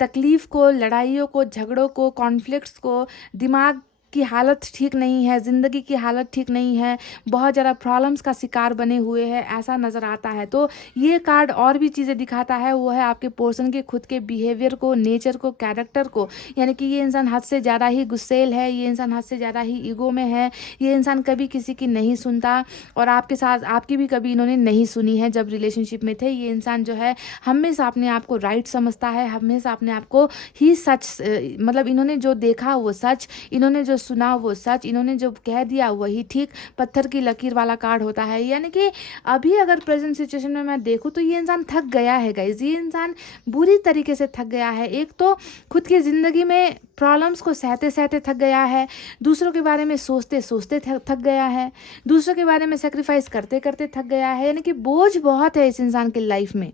तकलीफ़ को, लड़ाइयों को, झगड़ों को, कॉन्फ्लिक्ट्स को, दिमाग की हालत ठीक नहीं है, ज़िंदगी की हालत ठीक नहीं है, बहुत ज़्यादा प्रॉब्लम्स का शिकार बने हुए हैं, ऐसा नज़र आता है। तो ये कार्ड और भी चीज़ें दिखाता है, वो है आपके पर्सन के खुद के बिहेवियर को, नेचर को, कैरेक्टर को। यानी कि ये इंसान हद से ज़्यादा ही गुस्सेल है, ये इंसान हद से ज़्यादा ही ईगो में है, ये इंसान कभी किसी की नहीं सुनता, और आपके साथ आपकी भी कभी इन्होंने नहीं सुनी है जब रिलेशनशिप में थे। ये इंसान जो है हमेशा अपने आप को राइट समझता है, हमेशा अपने आप को ही सच, मतलब इन्होंने जो देखा वो सच, इन्होंने जो सुना वो सच, इन्होंने जो कह दिया वही ठीक, पत्थर की लकीर वाला कार्ड होता है। यानी कि अभी अगर प्रेजेंट सिचुएशन में मैं देखूं तो ये इंसान थक गया है गाइस, ये इंसान बुरी तरीके से थक गया है। एक तो खुद की ज़िंदगी में प्रॉब्लम्स को सहते सहते थक गया है, दूसरों के बारे में सोचते सोचते थक गया है, दूसरों के बारे में सेक्रीफाइस करते करते थक गया है। यानी कि बोझ बहुत है इस इंसान की लाइफ में,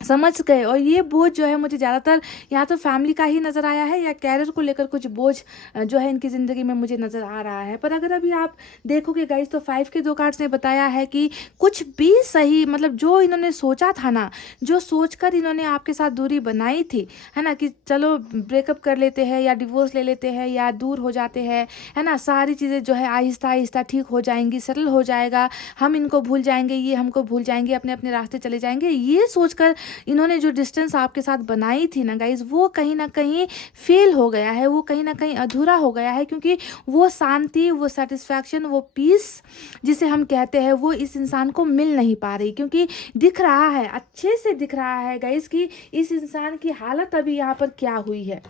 समझ गए। और ये बोझ जो है मुझे ज़्यादातर या तो फैमिली का ही नज़र आया है, या कैरियर को लेकर कुछ बोझ जो है इनकी ज़िंदगी में मुझे नज़र आ रहा है। पर अगर अभी आप देखोगे गाइस, तो 5 के 2 कार्ड्स ने बताया है कि कुछ भी सही, मतलब जो इन्होंने सोचा था ना, जो सोचकर इन्होंने आपके साथ दूरी बनाई थी, है ना, कि चलो ब्रेकअप कर लेते हैं, या डिवोर्स ले लेते हैं, या दूर हो जाते हैं, है ना, सारी चीज़ें जो है आहिस्ता आहिस्ता ठीक हो जाएंगी, सरल हो जाएगा, हम इनको भूल जाएंगे, ये हमको भूल जाएंगे, अपने अपने रास्ते चले जाएंगे, ये सोचकर इन्होंने जो डिस्टेंस आपके साथ बनाई थी ना गाइज, वो कहीं ना कहीं फेल हो गया है, वो कहीं ना कहीं अधूरा हो गया है, क्योंकि वो शांति, वो सेटिस्फैक्शन, वो पीस जिसे हम कहते हैं, वो इस इंसान को मिल नहीं पा रही। क्योंकि दिख रहा है, अच्छे से दिख रहा है गाइज कि इस इंसान की हालत अभी यहाँ पर क्या हुई है।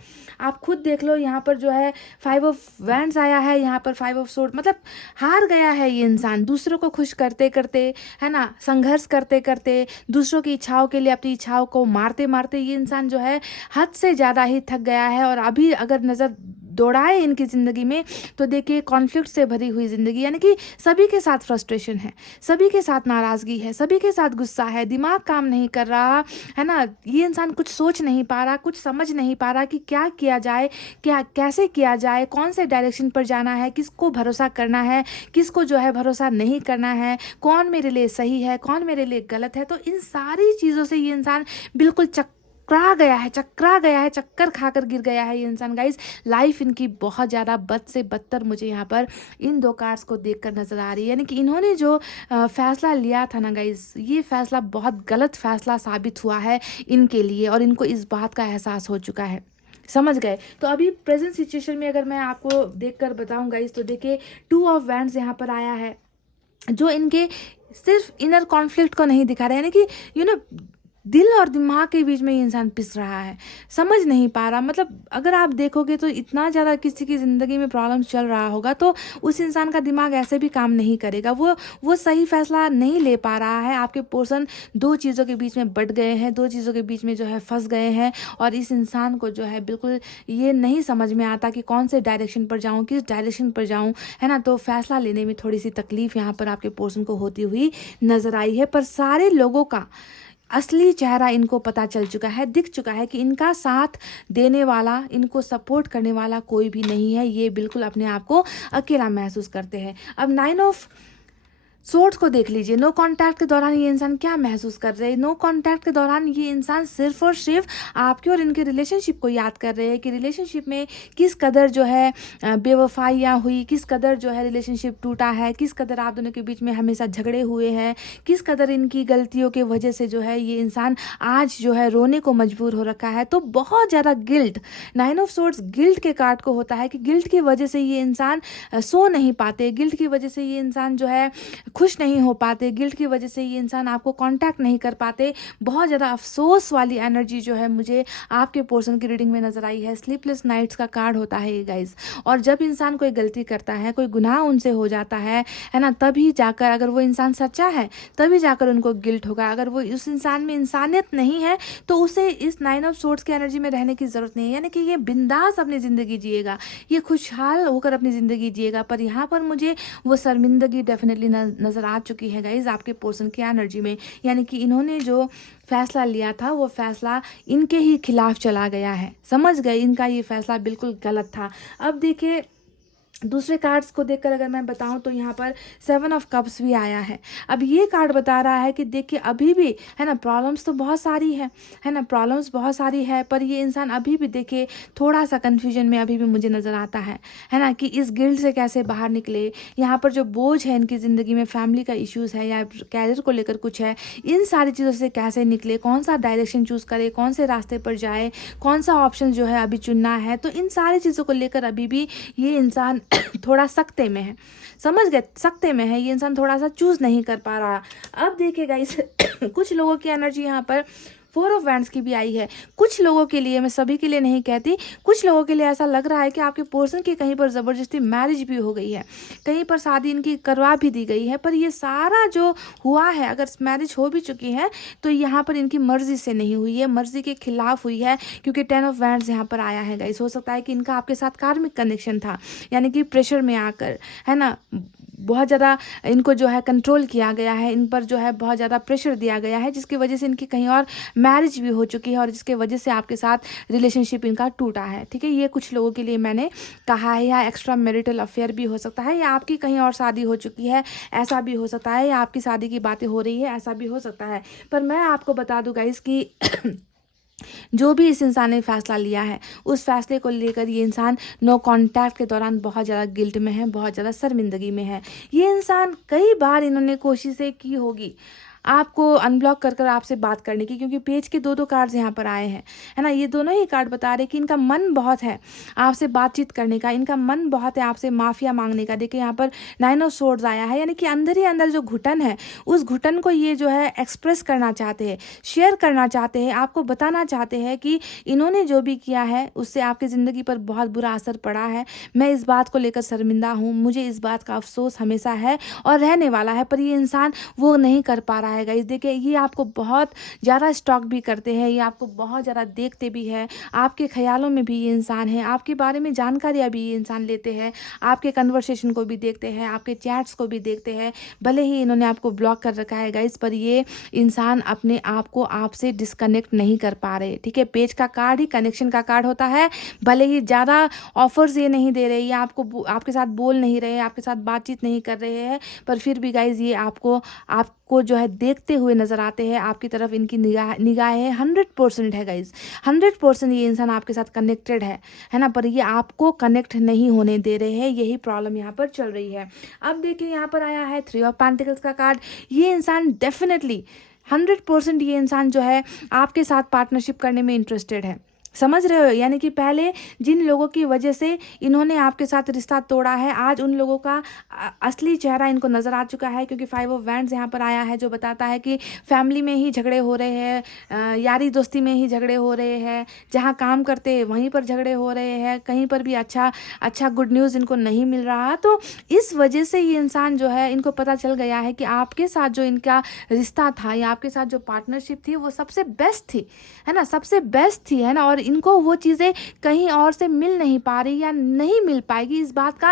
आप खुद देख लो, यहाँ पर जो है 5 ऑफ वैंड्स आया है, यहाँ पर 5 ऑफ सोर्ड, मतलब हार गया है ये इंसान। दूसरों को खुश करते करते, है ना, संघर्ष करते करते, दूसरों की इच्छाओं के लिए अपनी इच्छाओं को मारते मारते ये इंसान जो है हद से ज़्यादा ही थक गया है। और अभी अगर नज़र दौड़ाए इनकी ज़िंदगी में तो देखिए कॉन्फ्लिक्ट से भरी हुई ज़िंदगी, यानी कि सभी के साथ फ्रस्ट्रेशन है, सभी के साथ नाराज़गी है, सभी के साथ गुस्सा है, दिमाग काम नहीं कर रहा है ना। ये इंसान कुछ सोच नहीं पा रहा, कुछ समझ नहीं पा रहा कि क्या किया जाए, क्या कैसे किया जाए, कौन से डायरेक्शन पर जाना है, किसको भरोसा करना है, किसको जो है भरोसा नहीं करना है, कौन मेरे लिए सही है, कौन मेरे लिए गलत है। तो इन सारी चीज़ों से ये इंसान बिल्कुल चकरा गया है, चक्कर खाकर गिर गया है ये इंसान गाइज। लाइफ इनकी बहुत ज़्यादा बद से बदतर मुझे यहाँ पर इन दो कार्ड्स को देखकर नज़र आ रही है। यानी कि इन्होंने जो फैसला लिया था ना गाइज, ये फैसला बहुत गलत फैसला साबित हुआ है इनके लिए, और इनको इस बात का एहसास हो चुका है। समझ गए? तो अभी प्रेजेंट सिचुएशन में अगर मैं आपको देखकर बताऊं गाइज, तो देखिए 2 ऑफ वैंड्स यहाँ पर आया है, जो इनके सिर्फ इनर कॉन्फ्लिक्ट को नहीं दिखा रहा है, यानी कि दिल और दिमाग के बीच में ये इंसान पिस रहा है, समझ नहीं पा रहा। मतलब अगर आप देखोगे तो इतना ज़्यादा किसी की ज़िंदगी में प्रॉब्लम चल रहा होगा तो उस इंसान का दिमाग ऐसे भी काम नहीं करेगा, वो सही फैसला नहीं ले पा रहा है। आपके पोर्सन दो चीज़ों के बीच में बट गए हैं, दो चीज़ों के बीच में जो है फंस गए हैं, और इस इंसान को जो है बिल्कुल ये नहीं समझ में आता कि कौन से डायरेक्शन पर जाऊँ, किस डायरेक्शन पर जाऊँ, है ना। तो फैसला लेने में थोड़ी सी तकलीफ यहाँ पर आपके पोर्सन को होती हुई नज़र आई है। पर सारे लोगों का असली चेहरा इनको पता चल चुका है, दिख चुका है कि इनका साथ देने वाला, इनको सपोर्ट करने वाला कोई भी नहीं है। ये बिल्कुल अपने आप को अकेला महसूस करते हैं। अब 9 ऑफ सोर्ड्स को देख लीजिए। नो कांटेक्ट के दौरान ये इंसान क्या महसूस कर रहे हैं? नो कांटेक्ट के दौरान ये इंसान सिर्फ और सिर्फ आपके और इनके रिलेशनशिप को याद कर रहे हैं कि रिलेशनशिप में किस कदर जो है बेवफाइयाँ हुई, किस कदर जो है रिलेशनशिप टूटा है, किस कदर आप दोनों के बीच में हमेशा झगड़े हुए हैं, किस कदर इनकी गलतियों के वजह से जो है ये इंसान आज जो है रोने को मजबूर हो रखा है। तो बहुत ज़्यादा गिल्ट, 9 ऑफ सोर्ड्स गिल्ट के कार्ड को होता है कि गिल्ट की वजह से ये इंसान सो नहीं पाते, गिल्ट की वजह से ये इंसान जो है खुश नहीं हो पाते, गिल्ट की वजह से ये इंसान आपको कांटेक्ट नहीं कर पाते। बहुत ज़्यादा अफसोस वाली एनर्जी जो है मुझे आपके पोर्शन की रीडिंग में नज़र आई है। स्लीपलेस नाइट्स का कार्ड होता है ये गाइज। और जब इंसान कोई गलती करता है, कोई गुनाह उनसे हो जाता है ना, तभी जाकर, अगर वो इंसान सच्चा है तभी जाकर उनको गिल्ट होगा। अगर वो उस इंसान में इंसानियत नहीं है तो उसे इस 9 ऑफ सोर्ड्स की एनर्जी में रहने की ज़रूरत नहीं है। यानी कि ये बिंदास अपनी ज़िंदगी जिएगा, ये खुशहाल होकर अपनी ज़िंदगी जिएगा। पर यहाँ पर मुझे वो शर्मिंदगी डेफिनेटली नज़र आ चुकी है गाइज आपके पर्सन की एनर्जी में। यानी कि इन्होंने जो फैसला लिया था वो फैसला इनके ही खिलाफ चला गया है। समझ गए? इनका ये फैसला बिल्कुल गलत था। अब देखिए दूसरे कार्ड्स को देखकर अगर मैं बताऊं तो यहाँ पर 7 ऑफ कप्स भी आया है। अब ये कार्ड बता रहा है कि देखिए अभी भी, है ना, प्रॉब्लम्स तो बहुत सारी है ना, प्रॉब्लम्स बहुत सारी है, पर ये इंसान अभी भी देखिए थोड़ा सा कन्फ्यूजन में अभी भी मुझे नज़र आता है ना, कि इस गिल्ट से कैसे बाहर निकले। यहाँ पर जो बोझ है इनकी ज़िंदगी में, फैमिली का इश्यूज़ है या कैरियर को लेकर कुछ है, इन सारी चीज़ों से कैसे निकले, कौन सा डायरेक्शन चूज़ करे, कौन से रास्ते पर जाए, कौन सा ऑप्शन जो है अभी चुनना है। तो इन सारी चीज़ों को लेकर अभी भी ये इंसान थोड़ा सकते में है। समझ गए? सकते में है ये इंसान, थोड़ा सा चूज नहीं कर पा रहा। अब देखिए गाइस कुछ लोगों की एनर्जी यहाँ पर 4 ऑफ वैंड्स की भी आई है। कुछ लोगों के लिए, मैं सभी के लिए नहीं कहती, कुछ लोगों के लिए ऐसा लग रहा है कि आपके पर्सन की कहीं पर ज़बरदस्ती मैरिज भी हो गई है, कहीं पर शादी इनकी करवा भी दी गई है। पर ये सारा जो हुआ है, अगर मैरिज हो भी चुकी है तो यहाँ पर इनकी मर्जी से नहीं हुई है, मर्जी के खिलाफ हुई है, क्योंकि 10 ऑफ वैंड्स यहाँ पर आया है गाइस। हो सकता है कि इनका आपके साथ कार्मिक कनेक्शन था, यानी कि प्रेशर में आकर, है ना, बहुत ज़्यादा इनको जो है कंट्रोल किया गया है, इन पर जो है बहुत ज़्यादा प्रेशर दिया गया है, जिसकी वजह से इनकी कहीं और मैरिज भी हो चुकी है और जिसके वजह से आपके साथ रिलेशनशिप इनका टूटा है। ठीक है, ये कुछ लोगों के लिए मैंने कहा है। या एक्स्ट्रा मैरिटल अफेयर भी हो सकता है, या आपकी कहीं और शादी हो चुकी है ऐसा भी हो सकता है, या आपकी शादी की बातें हो रही है ऐसा भी हो सकता है। पर मैं आपको बता दूँ गाइस कि जो भी इस इंसान ने फैसला लिया है, उस फैसले को लेकर ये इंसान नो कांटेक्ट के दौरान बहुत ज़्यादा गिल्ट में है, बहुत ज़्यादा शर्मिंदगी में है। ये इंसान कई बार इन्होंने कोशिशें की होगी आपको अनब्लॉक कर कर आपसे बात करने की, क्योंकि पेज के 2-2 कार्ड्स यहाँ पर आए हैं, है ना। ये दोनों ही कार्ड बता रहे कि इनका मन बहुत है आपसे बातचीत करने का, इनका मन बहुत है आपसे माफिया मांगने का। देखिए यहाँ पर 9 ऑफ सोर्ड्स आया है, यानी कि अंदर ही अंदर जो घुटन है उस घुटन को ये जो है एक्सप्रेस करना चाहते हैं, शेयर करना चाहते हैं, आपको बताना चाहते हैं कि इन्होंने जो भी किया है उससे आपकी ज़िंदगी पर बहुत बुरा असर पड़ा है। मैं इस बात को लेकर शर्मिंदा हूँ, मुझे इस बात का अफसोस हमेशा है और रहने वाला है, पर ये इंसान वो नहीं कर पा रहा है गाइस। देखिए ये आपको बहुत ज़्यादा स्टॉक भी करते हैं, ये आपको बहुत ज़्यादा देखते भी है, आपके ख्यालों में भी ये इंसान है, आपके बारे में जानकारियाँ भी ये इंसान लेते हैं, आपके कन्वर्सेशन को भी देखते हैं, आपके चैट्स को भी देखते हैं। भले ही इन्होंने आपको ब्लॉक कर रखा है गाइस, पर ये इंसान अपने आप को आपसे डिस्कनेक्ट नहीं कर पा रहे, ठीक है। पेज का कार्ड ही कनेक्शन का कार्ड होता है। भले ही ज़्यादा ऑफर्स ये नहीं दे रहे, ये आपको आपके साथ बोल नहीं रहे, आपके साथ बातचीत नहीं कर रहे हैं, पर फिर भी गाइज ये आपको जो है देखते हुए नज़र आते हैं, आपकी तरफ इनकी निगाहें 100% है गाइज, 100% ये इंसान आपके साथ कनेक्टेड है ना, पर ये आपको कनेक्ट नहीं होने दे रहे हैं, यही प्रॉब्लम यहाँ पर चल रही है। अब देखिए यहाँ पर आया है 3 ऑफ पेंटिकल्स का कार्ड। ये इंसान डेफिनेटली 100% ये इंसान जो है आपके साथ पार्टनरशिप करने में इंटरेस्टेड है, समझ रहे हो। यानी कि पहले जिन लोगों की वजह से इन्होंने आपके साथ रिश्ता तोड़ा है, आज उन लोगों का असली चेहरा इनको नज़र आ चुका है, क्योंकि 5 ऑफ वैंड्स यहाँ पर आया है, जो बताता है कि फैमिली में ही झगड़े हो रहे हैं, यारी दोस्ती में ही झगड़े हो रहे हैं, जहाँ काम करते हैं वहीं पर झगड़े हो रहे हैं, कहीं पर भी अच्छा गुड न्यूज़ इनको नहीं मिल रहा। तो इस वजह से ये इंसान जो है, इनको पता चल गया है कि आपके साथ जो इनका रिश्ता था या आपके साथ जो पार्टनरशिप थी वो सबसे बेस्ट थी, है ना, सबसे बेस्ट थी, है ना, और इनको वो चीज़ें कहीं और से मिल नहीं पा रही या नहीं मिल पाएगी, इस बात का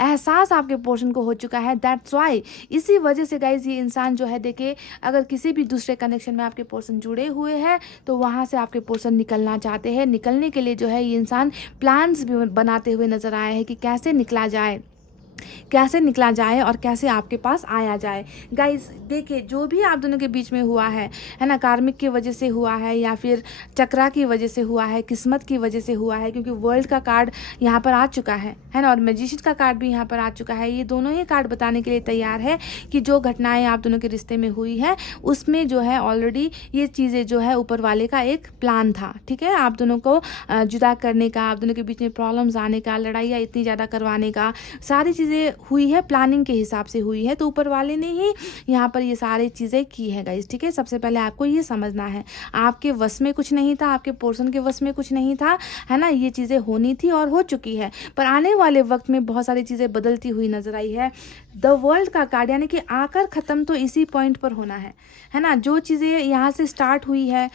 एहसास आपके पोर्शन को हो चुका है। दैट्स वाई, इसी वजह से गाइज ये इंसान जो है, देखिए अगर किसी भी दूसरे कनेक्शन में आपके पोर्शन जुड़े हुए हैं तो वहाँ से आपके पोर्शन निकलना चाहते हैं। निकलने के लिए जो है ये इंसान प्लान्स भी बनाते हुए नजर आया है कि कैसे निकला जाए और कैसे आपके पास आया जाए। गाइस देखिए जो भी आप दोनों के बीच में हुआ है ना, कार्मिक की वजह से हुआ है या फिर चक्रा की वजह से हुआ है, किस्मत की वजह से हुआ है, क्योंकि वर्ल्ड का कार्ड यहाँ पर आ चुका है ना, और मैजिशियन का कार्ड भी यहाँ पर आ चुका है। ये दोनों ही कार्ड बताने के लिए तैयार है कि जो घटनाएं आप दोनों के रिश्ते में हुई है उसमें जो है ऑलरेडी ये चीज़ें जो है ऊपर वाले का एक प्लान था, ठीक है, आप दोनों को जुदा करने का, आप दोनों के बीच में प्रॉब्लम्स आने का, लड़ाइयाँ इतनी ज़्यादा करवाने का, सारी चीज़ें हुई है, प्लानिंग के हिसाब से हुई है। तो ऊपर वाले ने ही यहाँ पर ये सारी चीज़ें की है गाइस, ठीक है। सबसे पहले आपको ये समझना है, आपके वश में कुछ नहीं था, आपके पोर्शन के वश में कुछ नहीं था, है ना, ये चीज़ें होनी थी और हो चुकी है, पर आने वाले वक्त में बहुत सारी चीज़ें बदलती हुई नजर आई है। द वर्ल्ड का कार्ड, यानी कि आकर ख़त्म तो इसी पॉइंट पर होना है ना, जो चीज़ें यहाँ से स्टार्ट हुई है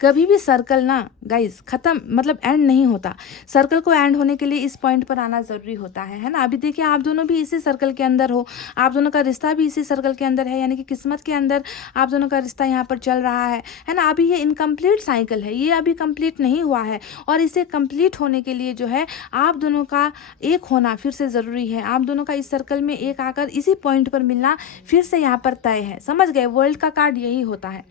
कभी भी सर्कल ना गाइज ख़त्म मतलब एंड नहीं होता, सर्कल को एंड होने के लिए इस पॉइंट पर आना ज़रूरी होता है ना। अभी देखिए आप दोनों भी इसी सर्कल के अंदर हो, आप दोनों का रिश्ता भी इसी सर्कल के अंदर है, यानी कि किस्मत के अंदर आप दोनों का रिश्ता यहाँ पर चल रहा है ना। अभी ये इनकम्प्लीट साइकिल है, ये अभी कंप्लीट नहीं हुआ है, और इसे कंप्लीट होने के लिए जो है आप दोनों का एक होना फिर से ज़रूरी है, आप दोनों का इस सर्कल में एक आकर इसी पॉइंट पर मिलना फिर से यहाँ पर तय है, समझ गए। वर्ल्ड का कार्ड यही होता है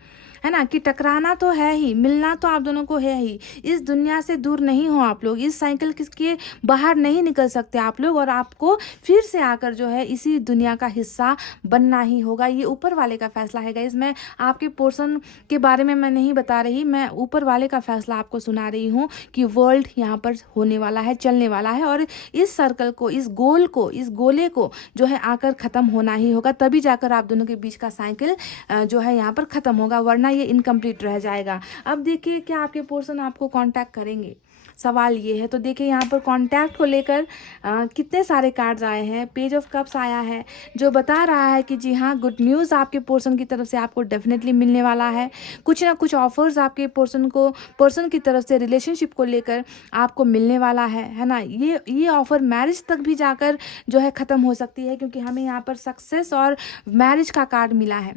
ना, कि टकराना तो है ही, मिलना तो आप दोनों को है ही, इस दुनिया से दूर नहीं हो आप लोग, इस साइकिल के बाहर नहीं निकल सकते आप लोग, और आपको फिर से आकर जो है इसी दुनिया का हिस्सा बनना ही होगा। ये ऊपर वाले का फैसला है गाइस, मैं आपके पोर्शन के बारे में मैं नहीं बता रही, मैं ऊपर वाले का फैसला आपको सुना रही हूँ कि वर्ल्ड यहाँ पर होने वाला है, चलने वाला है, और इस सर्कल को, इस गोले को जो है आकर ख़त्म होना ही होगा, तभी जाकर आप दोनों के बीच का साइकिल जो है यहाँ पर ख़त्म होगा, वरना ये इनकम्प्लीट रह जाएगा। अब देखिए क्या आपके पर्सन आपको कांटेक्ट करेंगे, सवाल ये है। तो देखिए यहाँ पर कांटेक्ट को लेकर कितने सारे कार्ड्स आए हैं। पेज ऑफ कप्स आया है जो बता रहा है कि जी हाँ, गुड न्यूज़ आपके पर्सन की तरफ से आपको डेफिनेटली मिलने वाला है, कुछ ना कुछ ऑफर्स आपके पर्सन की तरफ से रिलेशनशिप को लेकर आपको मिलने वाला है ना। ये ऑफर मैरिज तक भी जाकर जो है ख़त्म हो सकती है, क्योंकि हमें यहाँ पर सक्सेस और मैरिज का कार्ड मिला है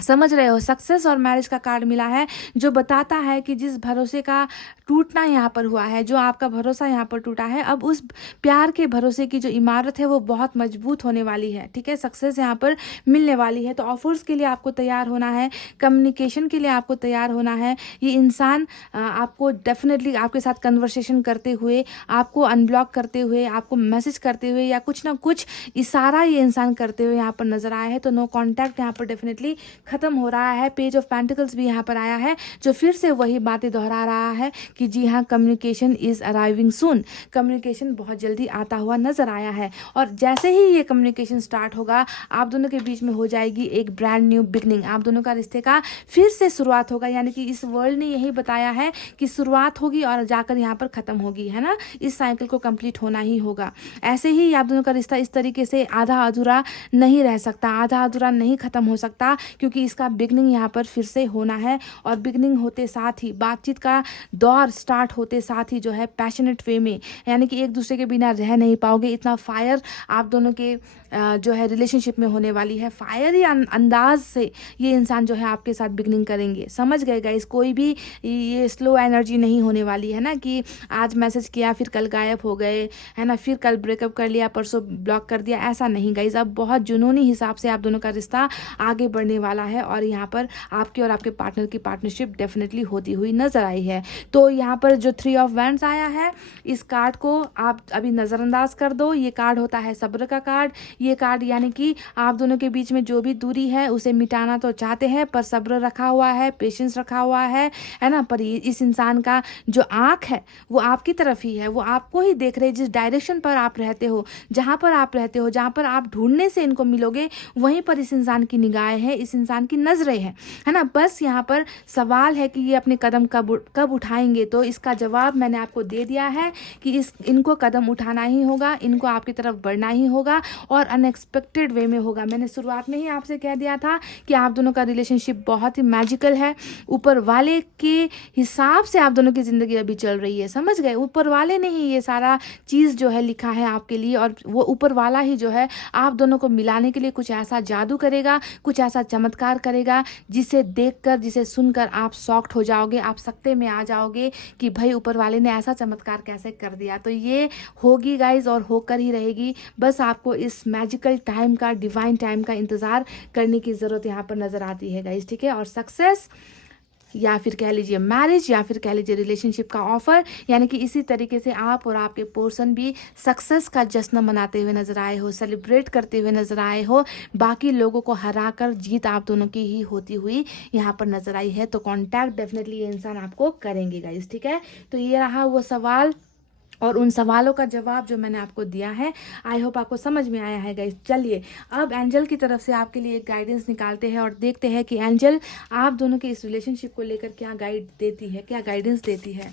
समझ रहे हो, सक्सेस और मैरिज का कार्ड मिला है, जो बताता है कि जिस भरोसे का टूटना यहाँ पर हुआ है, जो आपका भरोसा यहाँ पर टूटा है, अब उस प्यार के भरोसे की जो इमारत है वो बहुत मजबूत होने वाली है। ठीक है, सक्सेस यहाँ पर मिलने वाली है। तो ऑफर्स के लिए आपको तैयार होना है, कम्युनिकेशन के लिए आपको तैयार होना है। ये इंसान आपको डेफिनेटली आपके साथ कन्वर्सेशन करते हुए, आपको अनब्लॉक करते हुए, आपको मैसेज करते हुए या कुछ ना कुछ इशारा ये इंसान करते हुए यहाँ पर नजर आया है। तो नो कॉन्टैक्ट यहाँ पर डेफिनेटली खत्म हो रहा है। पेज ऑफ पेंटिकल्स भी यहाँ पर आया है, जो फिर से वही बातें दोहरा रहा है कि जी हाँ, communication is arriving soon. Communication बहुत जल्दी आता हुआ नजर आया है, और जैसे ही ये कम्युनिकेशन स्टार्ट होगा, आप दोनों के बीच में हो जाएगी एक ब्रांड न्यू बिगनिंग। आप दोनों का रिश्ते का फिर से शुरुआत होगा, यानी कि इस वर्ल्ड ने यही बताया है कि शुरुआत होगी और जाकर यहाँ पर खत्म होगी, है ना। इस साइकिल को कंप्लीट होना ही होगा। ऐसे ही आप दोनों का रिश्ता इस तरीके से आधा अधूरा नहीं रह सकता, आधा अधूरा नहीं खत्म हो सकता, क्योंकि इसका बिगनिंग यहाँ पर फिर से होना है। और बिगनिंग होते साथ ही, बातचीत का दौर स्टार्ट होते साथ ही जो है पैशनेट वे में, यानी कि एक दूसरे के बिना रह नहीं पाओगे, इतना फायर आप दोनों के जो है रिलेशनशिप में होने वाली है। फायर या अंदाज से ये इंसान जो है आपके साथ बिगनिंग करेंगे। समझ गए गाइस, कोई भी ये स्लो एनर्जी नहीं होने वाली है ना, कि आज मैसेज किया फिर कल गायब हो गए, है ना, फिर कल ब्रेकअप कर लिया, परसों ब्लॉक कर दिया, ऐसा नहीं गाइस। अब बहुत जुनूनी हिसाब से आप दोनों का रिश्ता आगे बढ़ने वाला है, और यहाँ पर आपके और आपके पार्टनर की पार्टनरशिप डेफिनेटली होती हुई नजर आई है। तो यहाँ पर जो 3 ऑफ वैंड्स आया है, इस कार्ड को आप अभी नज़रअंदाज कर दो। ये कार्ड होता है सब्र का कार्ड। ये कार्ड यानी कि आप दोनों के बीच में जो भी दूरी है उसे मिटाना तो चाहते हैं, पर सब्र रखा हुआ है, पेशेंस रखा हुआ है ना। पर इस इंसान का जो आँख है वो आपकी तरफ ही है, वो आपको ही देख रहे हैं। जिस डायरेक्शन पर आप रहते हो, जहाँ पर आप रहते हो, जहाँ पर आप ढूंढने से इनको मिलोगे, वहीं पर इस इंसान की निगाहें हैं, इस इंसान की नजरें हैं, है ना। बस यहाँ पर सवाल है कि ये अपने कदम कब उठाएंगे। तो इसका जवाब मैंने आपको दे दिया है कि इनको कदम उठाना ही होगा, इनको आपकी तरफ बढ़ना ही होगा, और अनएक्सपेक्टेड वे में होगा। मैंने शुरुआत में ही आपसे कह दिया था कि आप दोनों का रिलेशनशिप बहुत ही मैजिकल है। ऊपर वाले के हिसाब से आप दोनों की ज़िंदगी अभी चल रही है, समझ गए। ऊपर वाले ने ही ये सारा चीज़ जो है लिखा है आपके लिए, और वो ऊपर वाला ही जो है आप दोनों को मिलाने के लिए कुछ ऐसा जादू करेगा, कुछ ऐसा चमत्कार करेगा, जिसे देखकर, जिसे सुनकर आप शॉक्ड हो जाओगे, आप सकते में आ जाओगे कि भाई ऊपर वाले ने ऐसा चमत्कार कैसे कर दिया। तो ये होगी गाइज, और होकर ही रहेगी। बस आपको इस मैजिकल टाइम का, डिवाइन टाइम का इंतज़ार करने की ज़रूरत यहाँ पर नज़र आती है गाइज, ठीक है। और सक्सेस, या फिर कह लीजिए मैरिज, या फिर कह लीजिए रिलेशनशिप का ऑफर, यानी कि इसी तरीके से आप और आपके पर्सन भी सक्सेस का जश्न मनाते हुए नजर आए हो, सेलिब्रेट करते हुए नजर आए हो। बाकी लोगों को हराकर जीत आप दोनों की ही होती हुई यहाँ पर नजर आई है। तो कांटेक्ट डेफिनेटली ये इंसान आपको करेंगे गाइस, ठीक है। तो ये रहा वो सवाल और उन सवालों का जवाब जो मैंने आपको दिया है। आई होप आपको समझ में आया है गाइस। चलिए अब एंजल की तरफ से आपके लिए एक गाइडेंस निकालते हैं और देखते हैं कि एंजल आप दोनों के इस रिलेशनशिप को लेकर क्या गाइड देती है, क्या गाइडेंस देती है।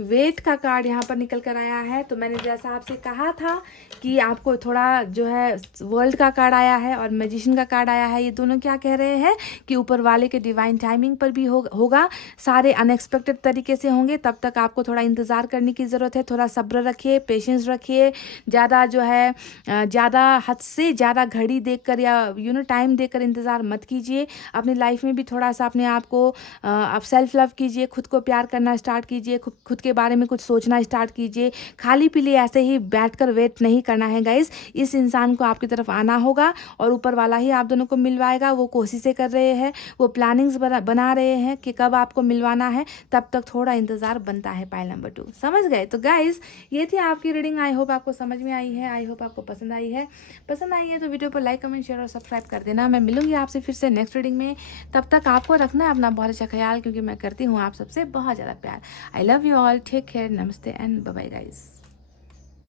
वेट का कार्ड यहाँ पर निकल कर आया है। तो मैंने जैसा आपसे कहा था कि आपको थोड़ा जो है वर्ल्ड का कार्ड आया है और मैजिशियन का कार्ड आया है। ये दोनों क्या कह रहे हैं कि ऊपर वाले के डिवाइन टाइमिंग पर भी होगा, सारे अनएक्सपेक्टेड तरीके से होंगे। तब तक आपको थोड़ा इंतज़ार करने की ज़रूरत है, थोड़ा सब्र रखिए, पेशेंस रखिए। ज़्यादा जो है ज़्यादा हद से ज़्यादा घड़ी देखकर या टाइम देकर इंतज़ार मत कीजिए। अपनी लाइफ में भी थोड़ा सा अपने आप को आप सेल्फ लव कीजिए, खुद को प्यार करना स्टार्ट कीजिए, खुद के बारे में कुछ सोचना स्टार्ट कीजिए। खाली पीली ऐसे ही बैठकर वेट नहीं करना है गाइस। इस इंसान को आपकी तरफ आना होगा और ऊपर वाला ही आप दोनों को मिलवाएगा। वो कोशिशें कर रहे हैं, वो प्लानिंग्स बना रहे हैं कि कब आपको मिलवाना है। तब तक थोड़ा इंतज़ार बनता है। पाइल नंबर 2 समझ गए। तो गाइस ये थी आपकी रीडिंग। आई होप आपको समझ में आई है, आई होप आपको पसंद आई है। पसंद आई है तो वीडियो पर लाइक, कमेंट, शेयर और सब्सक्राइब कर देना। मैं मिलूंगी आपसे फिर से नेक्स्ट रीडिंग में। तब तक आपको रखना है अपना बहुत अच्छा ख्याल, क्योंकि मैं करती हूँ आप सबसे बहुत ज़्यादा प्यार। I love you all, take care, नमस्ते एंड बाय बाय गाइस।